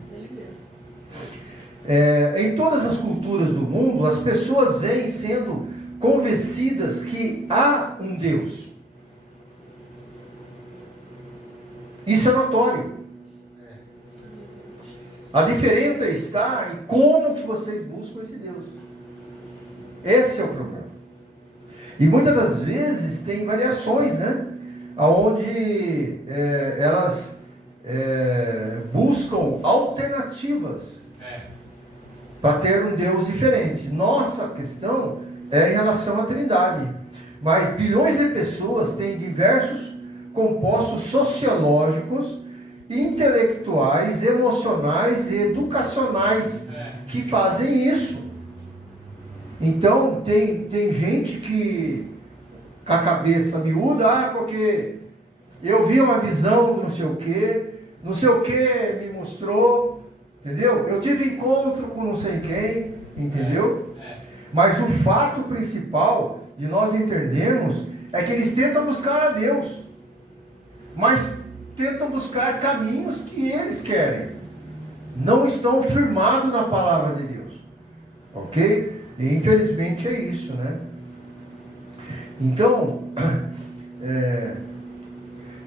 Em todas as culturas do mundo, as pessoas vêm sendo convencidas que há um Deus. Isso é notório. A diferença está em como que vocês buscam esse Deus. Esse é o problema. E muitas das vezes tem variações, né? Onde elas buscam alternativas para ter um Deus diferente. Nossa questão é em relação à Trindade. Mas bilhões de pessoas têm diversos compostos sociológicos, intelectuais, emocionais e educacionais que fazem isso. Então tem gente que com a cabeça miúda, porque eu vi uma visão do não sei o que me mostrou, entendeu? Eu tive encontro com não sei quem, entendeu? Mas o fato principal de nós entendermos é que eles tentam buscar a Deus, mas tentam buscar caminhos que eles querem, não estão firmados na palavra de Deus, ok? E infelizmente é isso, né? Então,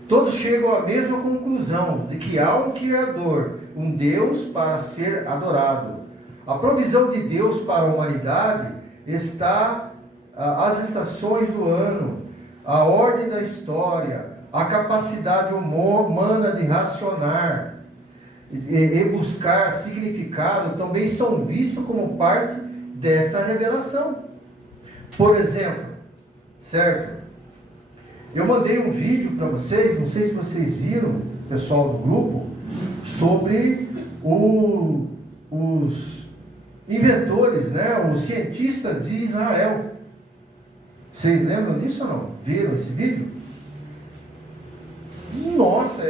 todos chegam à mesma conclusão de que há um Criador, um Deus para ser adorado. A provisão de Deus para a humanidade está as estações do ano, a ordem da história, a capacidade humana de racionar e buscar significado também são vistos como parte desta revelação. Por exemplo, certo? Eu mandei um vídeo para vocês, não sei se vocês viram, pessoal do grupo, sobre os inventores, né? Os cientistas de Israel. Vocês lembram disso ou não? Viram esse vídeo? Nossa,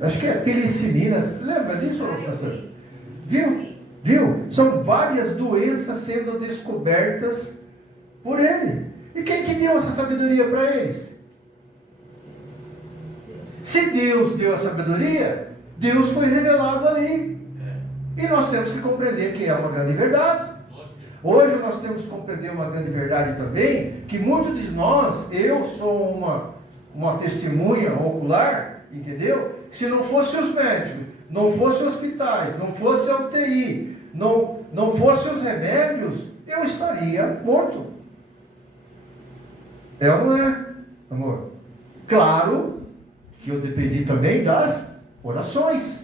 acho que é penicilina. Lembra disso, pastor? Viu? São várias doenças sendo descobertas por ele. E quem que deu essa sabedoria para eles? Se Deus deu a sabedoria, Deus foi revelado ali. E nós temos que compreender que é uma grande verdade. Hoje nós temos que compreender uma grande verdade também, que muitos de nós, eu sou uma testemunha ocular, entendeu? Que se não fosse os médicos, não fosse hospitais, não fosse a UTI, não fosse os remédios, eu estaria morto. É ou não é, amor? Claro que eu dependi também das orações.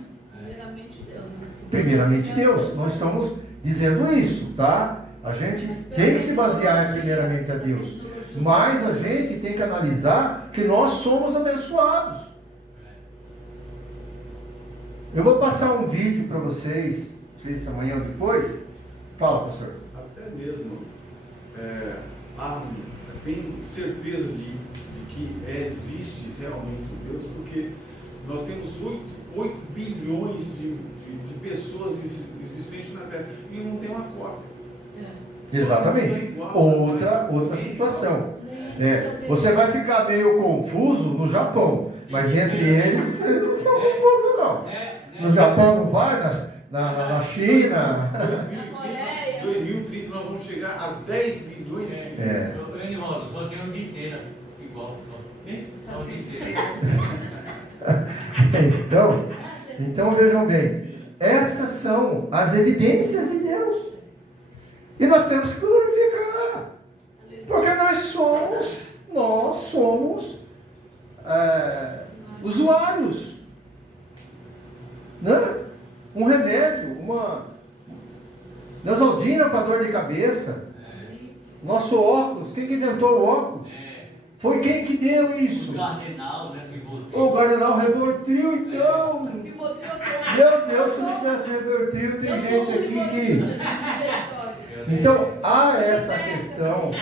Primeiramente Deus. Nós estamos dizendo isso, tá? A gente tem que se basear primeiramente a Deus. Mas a gente tem que analisar que nós somos abençoados. Eu vou passar um vídeo para vocês, não sei se amanhã ou depois. Fala, pastor. Até mesmo, tenho certeza de que existe realmente um Deus, porque nós temos 8 bilhões de pessoas existentes na Terra e não tem uma cópia. Exatamente. Outra situação. Você vai ficar meio confuso no Japão, mas entre eles não são confusos não. No Japão não vai, na China. 2030 nós vamos chegar a 10 bilhões de Eu só tenho de cera, igual. Só de cera. Então vejam bem, essas são as evidências de Deus. E nós temos que glorificar. Porque nós somos usuários. Né? Um remédio, uma Neosaldina para dor de cabeça. Nosso óculos, quem que inventou o óculos? Foi quem que deu isso? O Cardenal, né? O Cardenal Rivotril, então. Meu Deus, se não tivesse Rivotril, tem gente aqui que. Então, há essa questão.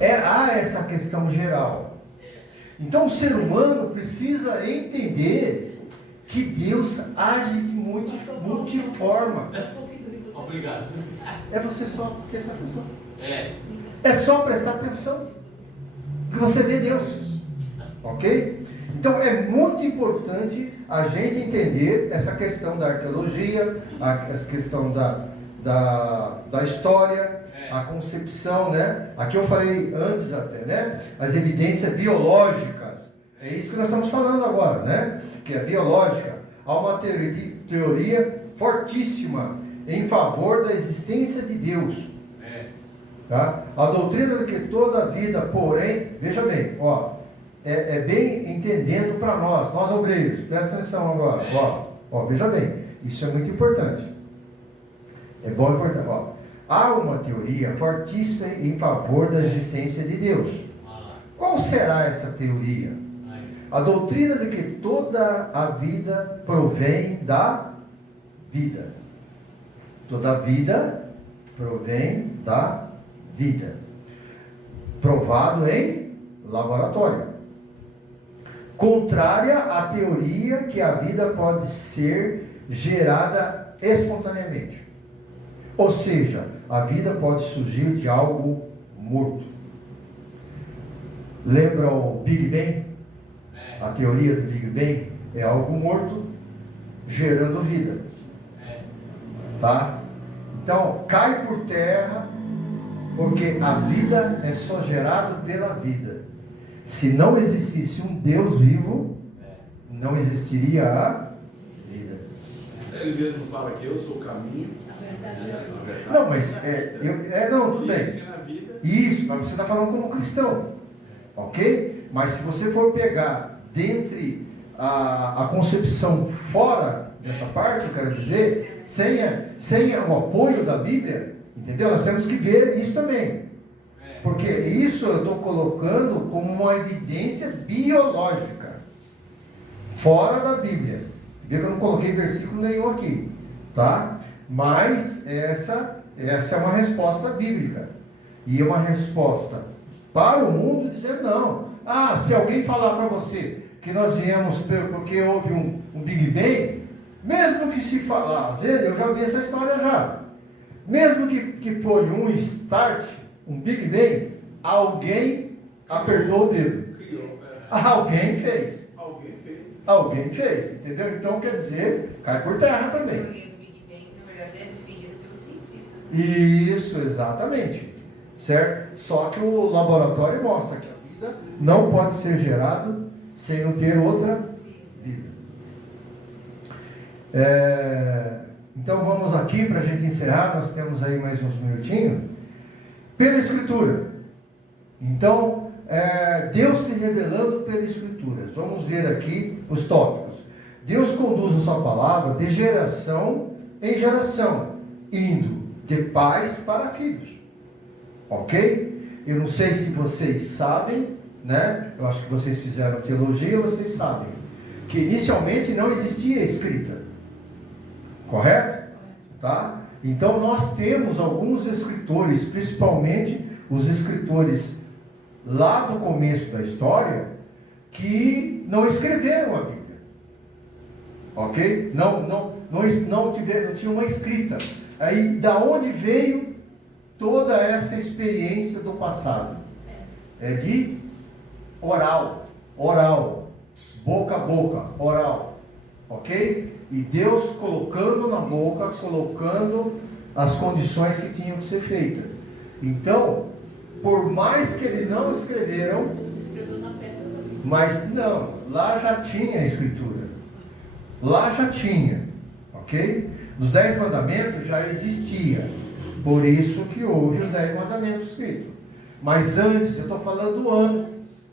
Há essa questão geral. Então, o ser humano precisa entender que Deus age de multiformas. Obrigado. É você só prestar atenção. É só prestar atenção. Que você vê Deus. Ok? Então, é muito importante a gente entender essa questão da arqueologia, essa questão da história, a concepção, né? Aqui eu falei antes até, né? As evidências biológicas. É isso que nós estamos falando agora, né? Que é biológica. Há uma teoria fortíssima em favor da existência de Deus. Tá? A doutrina de que toda a vida, porém, veja bem, é bem entendendo para nós obreiros, presta atenção agora, veja bem, isso é muito importante. É bom e importante. Há uma teoria fortíssima em favor da existência de Deus. Qual será essa teoria? A doutrina de que toda a vida provém da vida. Toda a vida provém da vida. Provado em laboratório. Contrária à teoria que a vida pode ser gerada espontaneamente. Ou seja, a vida pode surgir de algo morto. Lembra o Big Bang? A teoria do Big Bang é algo morto gerando vida. Tá? Então, cai por terra, porque a vida é só gerada pela vida. Se não existisse um Deus vivo, não existiria a vida. Ele mesmo fala que eu sou o caminho. Não, mas tudo bem. Isso, mas você está falando como cristão, ok? Mas se você for pegar dentre a concepção fora dessa parte, eu quero dizer, sem o apoio da Bíblia, entendeu? Nós temos que ver isso também. Porque isso eu estou colocando como uma evidência biológica, fora da Bíblia. Vê que eu não coloquei versículo nenhum aqui, tá? Mas essa é uma resposta bíblica. E é uma resposta para o mundo dizer não. Se alguém falar para você que nós viemos porque houve um Big Bang, mesmo que se falar, às vezes eu já vi essa história já. Mesmo que foi um start, um Big Bang, alguém apertou o dedo. Alguém fez. Alguém fez, entendeu? Então quer dizer, cai por terra também. A teoria do Big Bang, na verdade, é defendida pelos cientistas. Isso, exatamente. Certo? Só que o laboratório mostra que a vida não pode ser gerada sem não ter outra vida. Então vamos aqui para a gente encerrar, nós temos aí mais uns minutinhos. Pela Escritura. Então, Deus se revelando pela Escritura. Vamos ver aqui os tópicos. Deus conduz a sua palavra de geração em geração, indo de pais para filhos. Ok? Eu não sei se vocês sabem, né? Eu acho que vocês fizeram teologia, vocês sabem que inicialmente não existia escrita. Correto? Tá? Então nós temos alguns escritores, principalmente os escritores lá do começo da história, que não escreveram a Bíblia. Ok? Não tinha uma escrita. Aí, da onde veio toda essa experiência do passado? é de oral, boca a boca, oral, ok? E Deus colocando na boca, colocando as condições que tinham que ser feitas. Então, por mais que eles não escreveram, Deus escreveu na pedra da Bíblia. mas não, lá já tinha a escritura, lá já tinha, ok? Os 10 mandamentos já existia, por isso que houve os 10 mandamentos escritos. Mas antes, eu estou falando antes.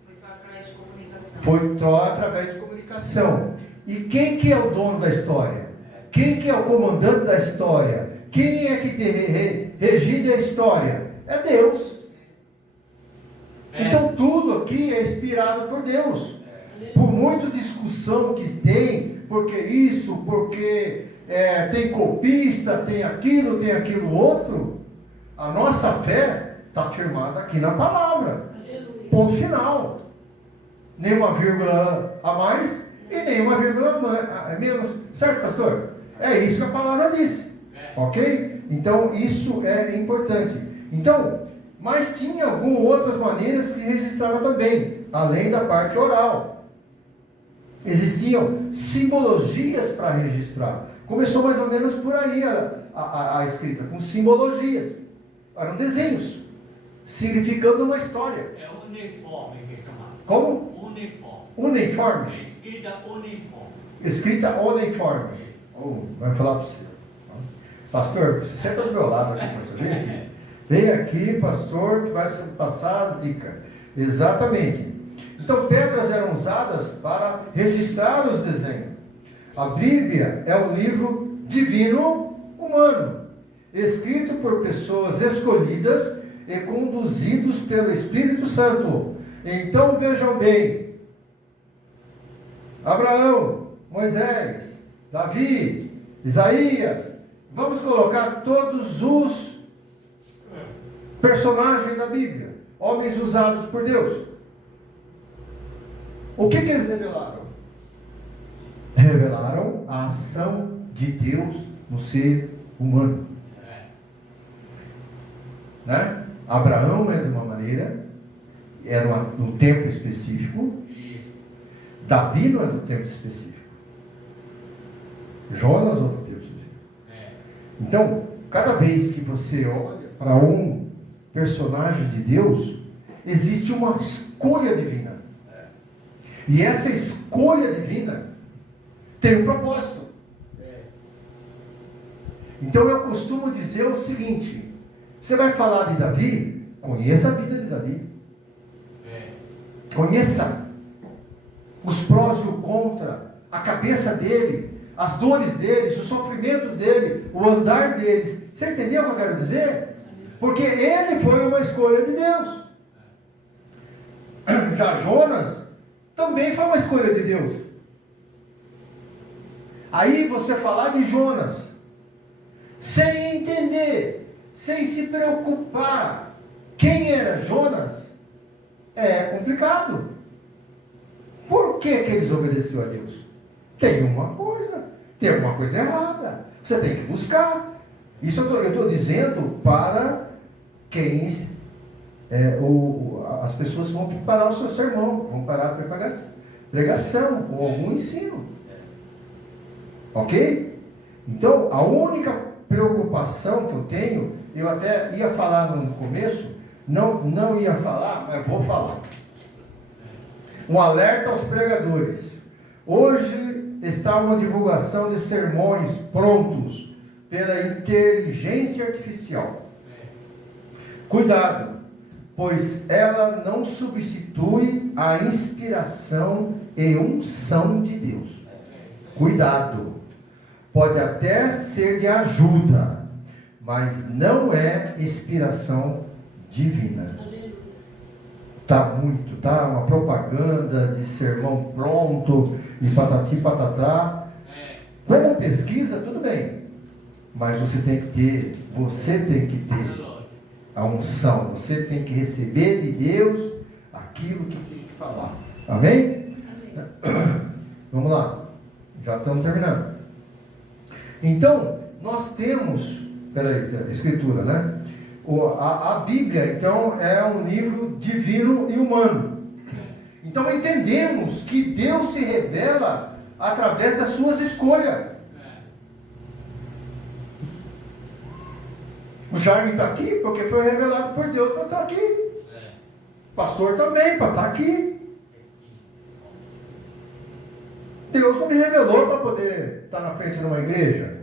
Foi só através de comunicação. Foi só através de comunicação. E quem que é o dono da história? Quem que é o comandante da história? Quem é que regida a história? É Deus. Então tudo aqui é inspirado por Deus. Por muita discussão que tem, porque isso, porque tem copista, tem aquilo outro, a nossa fé está firmada aqui na palavra. Aleluia. Ponto final. Nenhuma vírgula a mais e nenhuma vírgula a menos. Certo, pastor? É isso que a palavra diz. Ok? Então isso é importante. Então, mas tinha algumas outras maneiras que registrava também, além da parte oral. Existiam simbologias para registrar. Começou mais ou menos por aí a escrita, com simbologias. Eram desenhos, significando uma história. É uniforme que é chamado. Como? Uniforme. Uniforme. É escrita uniforme. Escrita uniforme. Vai falar para você. Pastor, você senta do meu lado aqui, pastor. Vem aqui. Vem aqui, pastor, que vai passar as dicas. Exatamente. Então, pedras eram usadas para registrar os desenhos. A Bíblia é um livro divino humano, escrito por pessoas escolhidas e conduzidos pelo Espírito Santo. Então, vejam bem. Abraão, Moisés, Davi, Isaías. Vamos colocar todos os personagens da Bíblia, homens usados por Deus. O que eles revelaram? Revelaram a ação de Deus no ser humano. Né? Abraão é de uma maneira, era num tempo específico. Davi não é num tempo específico. Jonas é outro tempo específico. Então, cada vez que você olha para um personagem de Deus, existe uma escolha divina. E essa escolha divina tem um propósito. Então eu costumo dizer o seguinte: você vai falar de Davi, conheça a vida de Davi. Conheça os prós e o contra, a cabeça dele, as dores deles, os sofrimentos dele, o andar deles. Você entendeu o que eu quero dizer? Porque ele foi uma escolha de Deus. Já Jonas também foi uma escolha de Deus. Aí você falar de Jonas, sem entender, sem se preocupar quem era Jonas, é complicado. Por que eles obedeceram a Deus? Tem alguma coisa errada. Você tem que buscar. Isso eu estou dizendo para quem as pessoas vão preparar o seu sermão, vão parar a pregação ou algum ensino. Ok? Então, a única preocupação que eu tenho, eu até ia falar no começo, não ia falar, mas vou falar. Um alerta aos pregadores. Hoje está uma divulgação de sermões prontos pela inteligência artificial. Cuidado, pois ela não substitui a inspiração e unção de Deus. Cuidado, pode até ser de ajuda, mas não é inspiração divina. Tá uma propaganda de sermão pronto e patati patatá. Como pesquisa, tudo bem, mas você tem que ter a unção, você tem que receber de Deus aquilo que tem que falar. Amém? Vamos lá, já estamos terminando. Então, nós temos, peraí, a escritura, né? A Bíblia, então, é um livro divino e humano. Então entendemos que Deus se revela através das suas escolhas. O Jaime está aqui porque foi revelado por Deus para estar aqui. O pastor também, para estar aqui. Deus não me revelou para poder estar na frente de uma igreja.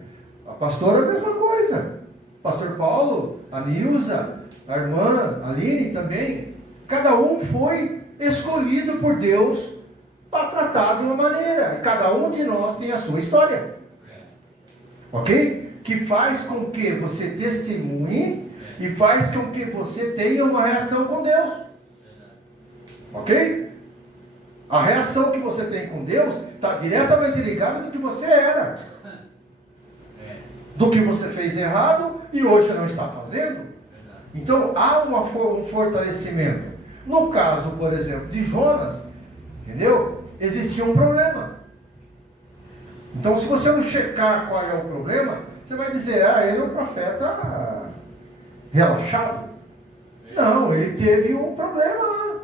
A pastora é a mesma coisa. O pastor Paulo, a Nilza, a irmã Aline também. Cada um foi escolhido por Deus para tratar de uma maneira. E cada um de nós tem a sua história. Ok? Que faz com que você testemunhe e faz com que você tenha uma reação com Deus. Ok? A reação que você tem com Deus está diretamente ligada do que você era. Do que você fez errado e hoje não está fazendo. Então há um fortalecimento. No caso, por exemplo, de Jonas, entendeu? Existia um problema. Então se você não checar qual é o problema, você vai dizer, ele é um profeta relaxado. Não, ele teve um problema lá.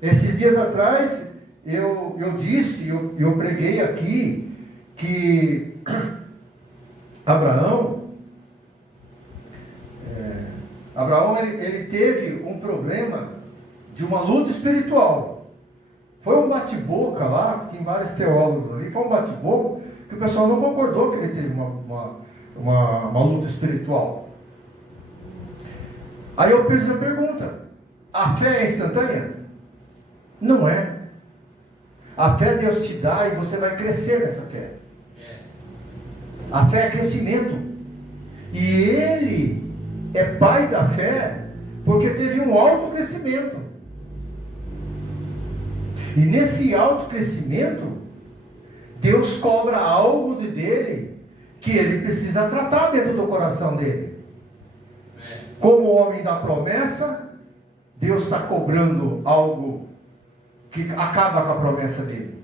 Esses dias atrás, eu disse, eu preguei aqui, que Abraão, ele teve um problema de uma luta espiritual. Foi um bate-boca lá, tem vários teólogos ali, foi um bate-boca, que o pessoal não concordou que ele teve uma luta espiritual. Aí eu fiz a pergunta: a fé é instantânea? Não é. A fé Deus te dá e você vai crescer nessa fé. A fé é crescimento. E ele é pai da fé porque teve um alto crescimento. E nesse alto crescimento, Deus cobra algo dele que ele precisa tratar dentro do coração dele. Como homem da promessa, Deus está cobrando algo que acaba com a promessa dele.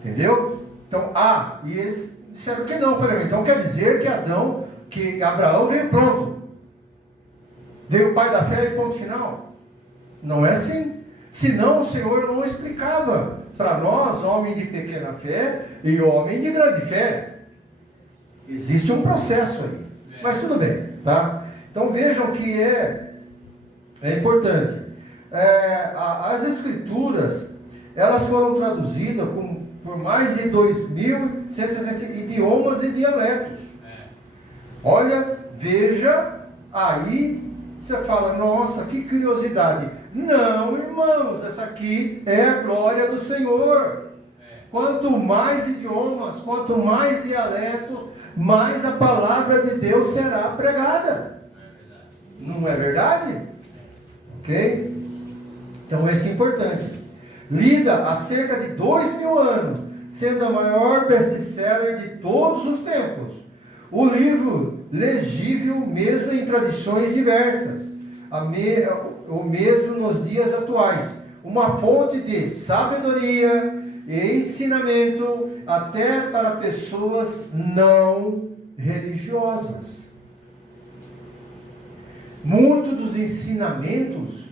Entendeu? Então, e eles disseram que não. Eu falei, então quer dizer que Abraão veio pronto. Veio o pai da fé e ponto final. Não é assim. Senão o Senhor não explicava para nós, homem de pequena fé e homem de grande fé. Existe um processo aí. Mas tudo bem, tá? Então vejam que é importante. As escrituras, elas foram traduzidas por mais de 2.160 idiomas e dialetos. Olha, veja, aí você fala, nossa, que curiosidade. Não, irmãos, essa aqui é a glória do Senhor. Quanto mais idiomas, quanto mais dialetos, mais a palavra de Deus será pregada. Não é verdade? Ok? Então isso é importante. Lida há cerca de 2.000 anos, sendo a maior best-seller de todos os tempos. O livro legível mesmo em tradições diversas. O mesmo nos dias atuais. Uma fonte de sabedoria e ensinamento até para pessoas não religiosas. Muitos dos ensinamentos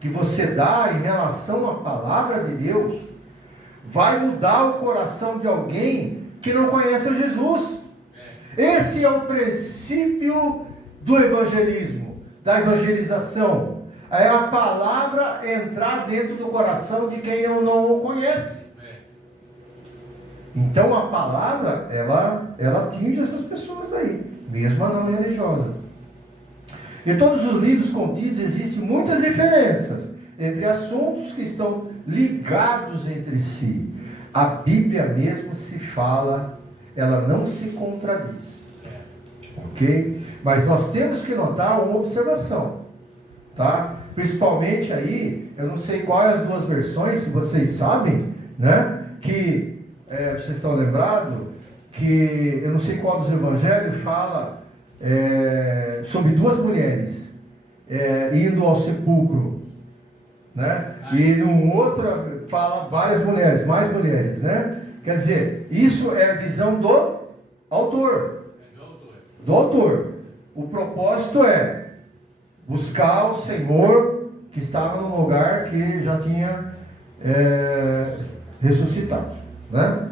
que você dá em relação à palavra de Deus vai mudar o coração de alguém que não conhece a Jesus. Esse é o princípio do evangelismo, da evangelização. É a palavra entrar dentro do coração de quem não o conhece. Então a palavra, ela atinge essas pessoas aí, mesmo a não religiosa. Em todos os livros contidos existem muitas diferenças entre assuntos que estão ligados entre si. A Bíblia mesmo se fala, ela não se contradiz. Ok? Mas nós temos que notar uma observação, tá? Principalmente aí, eu não sei quais as duas versões, se vocês sabem, né? Que, vocês estão lembrados, que eu não sei qual dos evangelhos fala sobre duas mulheres indo ao sepulcro, né? E num outro fala várias mulheres, mais mulheres, né? Quer dizer, isso é a visão do autor. Do autor. O propósito é buscar o Senhor que estava num lugar que já tinha ressuscitado, né?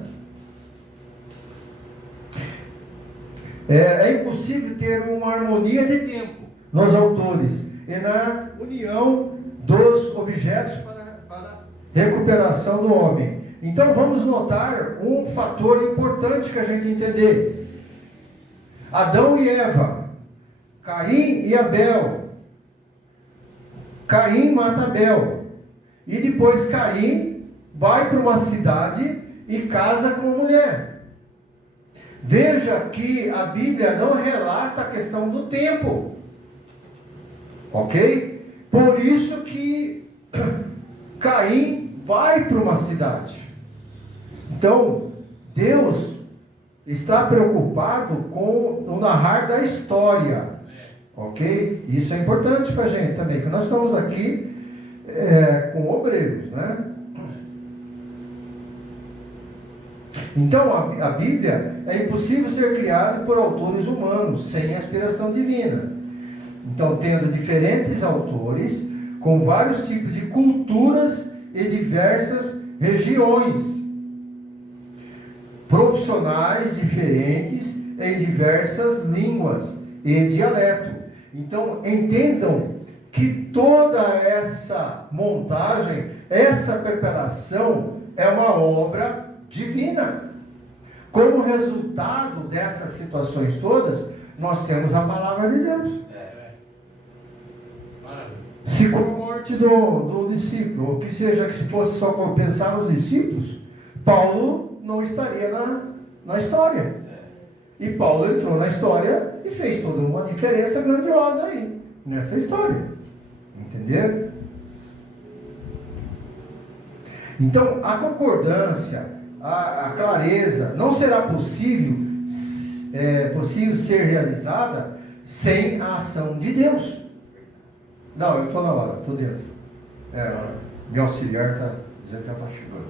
É impossível ter uma harmonia de tempo nos autores e na união dos objetos para recuperação do homem. Então vamos notar um fator importante que a gente entender. Adão e Eva, Caim e Abel. Caim mata Abel. E depois Caim vai para uma cidade e casa com uma mulher. Veja que a Bíblia não relata a questão do tempo. Ok? Por isso que Caim vai para uma cidade. Então, Deus está preocupado com o narrar da história. Ok? Isso é importante para a gente também, porque nós estamos aqui com obreiros, né? Então, a Bíblia é impossível ser criada por autores humanos, sem aspiração divina. Então, tendo diferentes autores, com vários tipos de culturas e diversas regiões, profissionais diferentes em diversas línguas e dialeto. Então, entendam que toda essa montagem, essa preparação é uma obra divina. Como resultado dessas situações todas, nós temos a palavra de Deus. Se com a morte do discípulo, ou que seja, que se fosse só pensar nos discípulos, Paulo não estaria na história. E Paulo entrou na história e fez toda uma diferença grandiosa aí, nessa história. Entenderam? Então, a concordância, a clareza, não será possível ser realizada sem a ação de Deus. Não, eu estou na hora, estou dentro. Meu auxiliar está dizendo que já está chegando.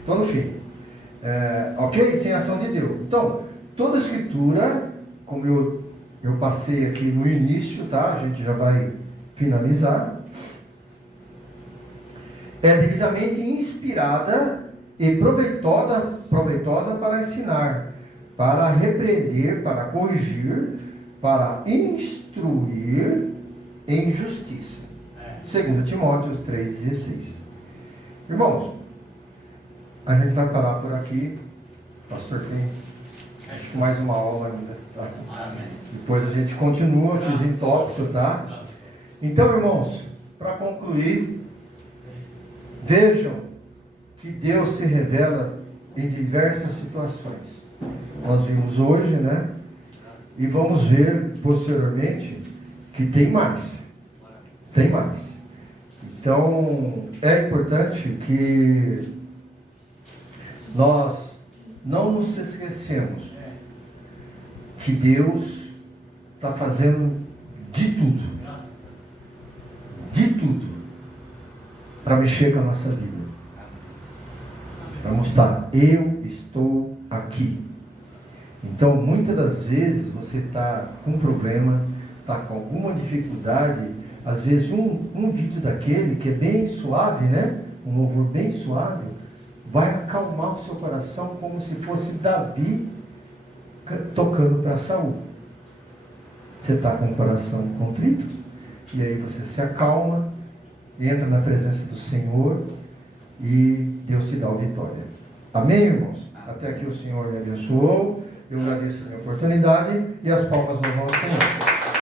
Estou no fim. Ok? Sem a ação de Deus. Então, toda a escritura, como eu passei aqui no início, tá? A gente já vai finalizar. É devidamente inspirada e proveitosa para ensinar, para repreender, para corrigir, para instruir em justiça. 2 Timóteo 3,16. Irmãos, a gente vai parar por aqui. O pastor tem mais uma aula ainda, tá? Amém. Depois a gente continua com os tópicos, tá? Então, irmãos, para concluir, vejam que Deus se revela em diversas situações. Nós vimos hoje, né? E vamos ver posteriormente que tem mais. Tem mais. Então, é importante que nós não nos esquecemos que Deus está fazendo de tudo, para mexer com a nossa vida. Para mostrar, eu estou aqui. Então, muitas das vezes, você está com um problema, está com alguma dificuldade, às vezes um vídeo daquele que é bem suave, né? Um louvor bem suave, vai acalmar o seu coração como se fosse Davi tocando para Saul. Você está com o coração contrito, e aí você se acalma, entra na presença do Senhor e Deus te dá a vitória. Amém, irmãos? Até aqui o Senhor me abençoou, eu agradeço a minha oportunidade e as palmas louvam ao Senhor.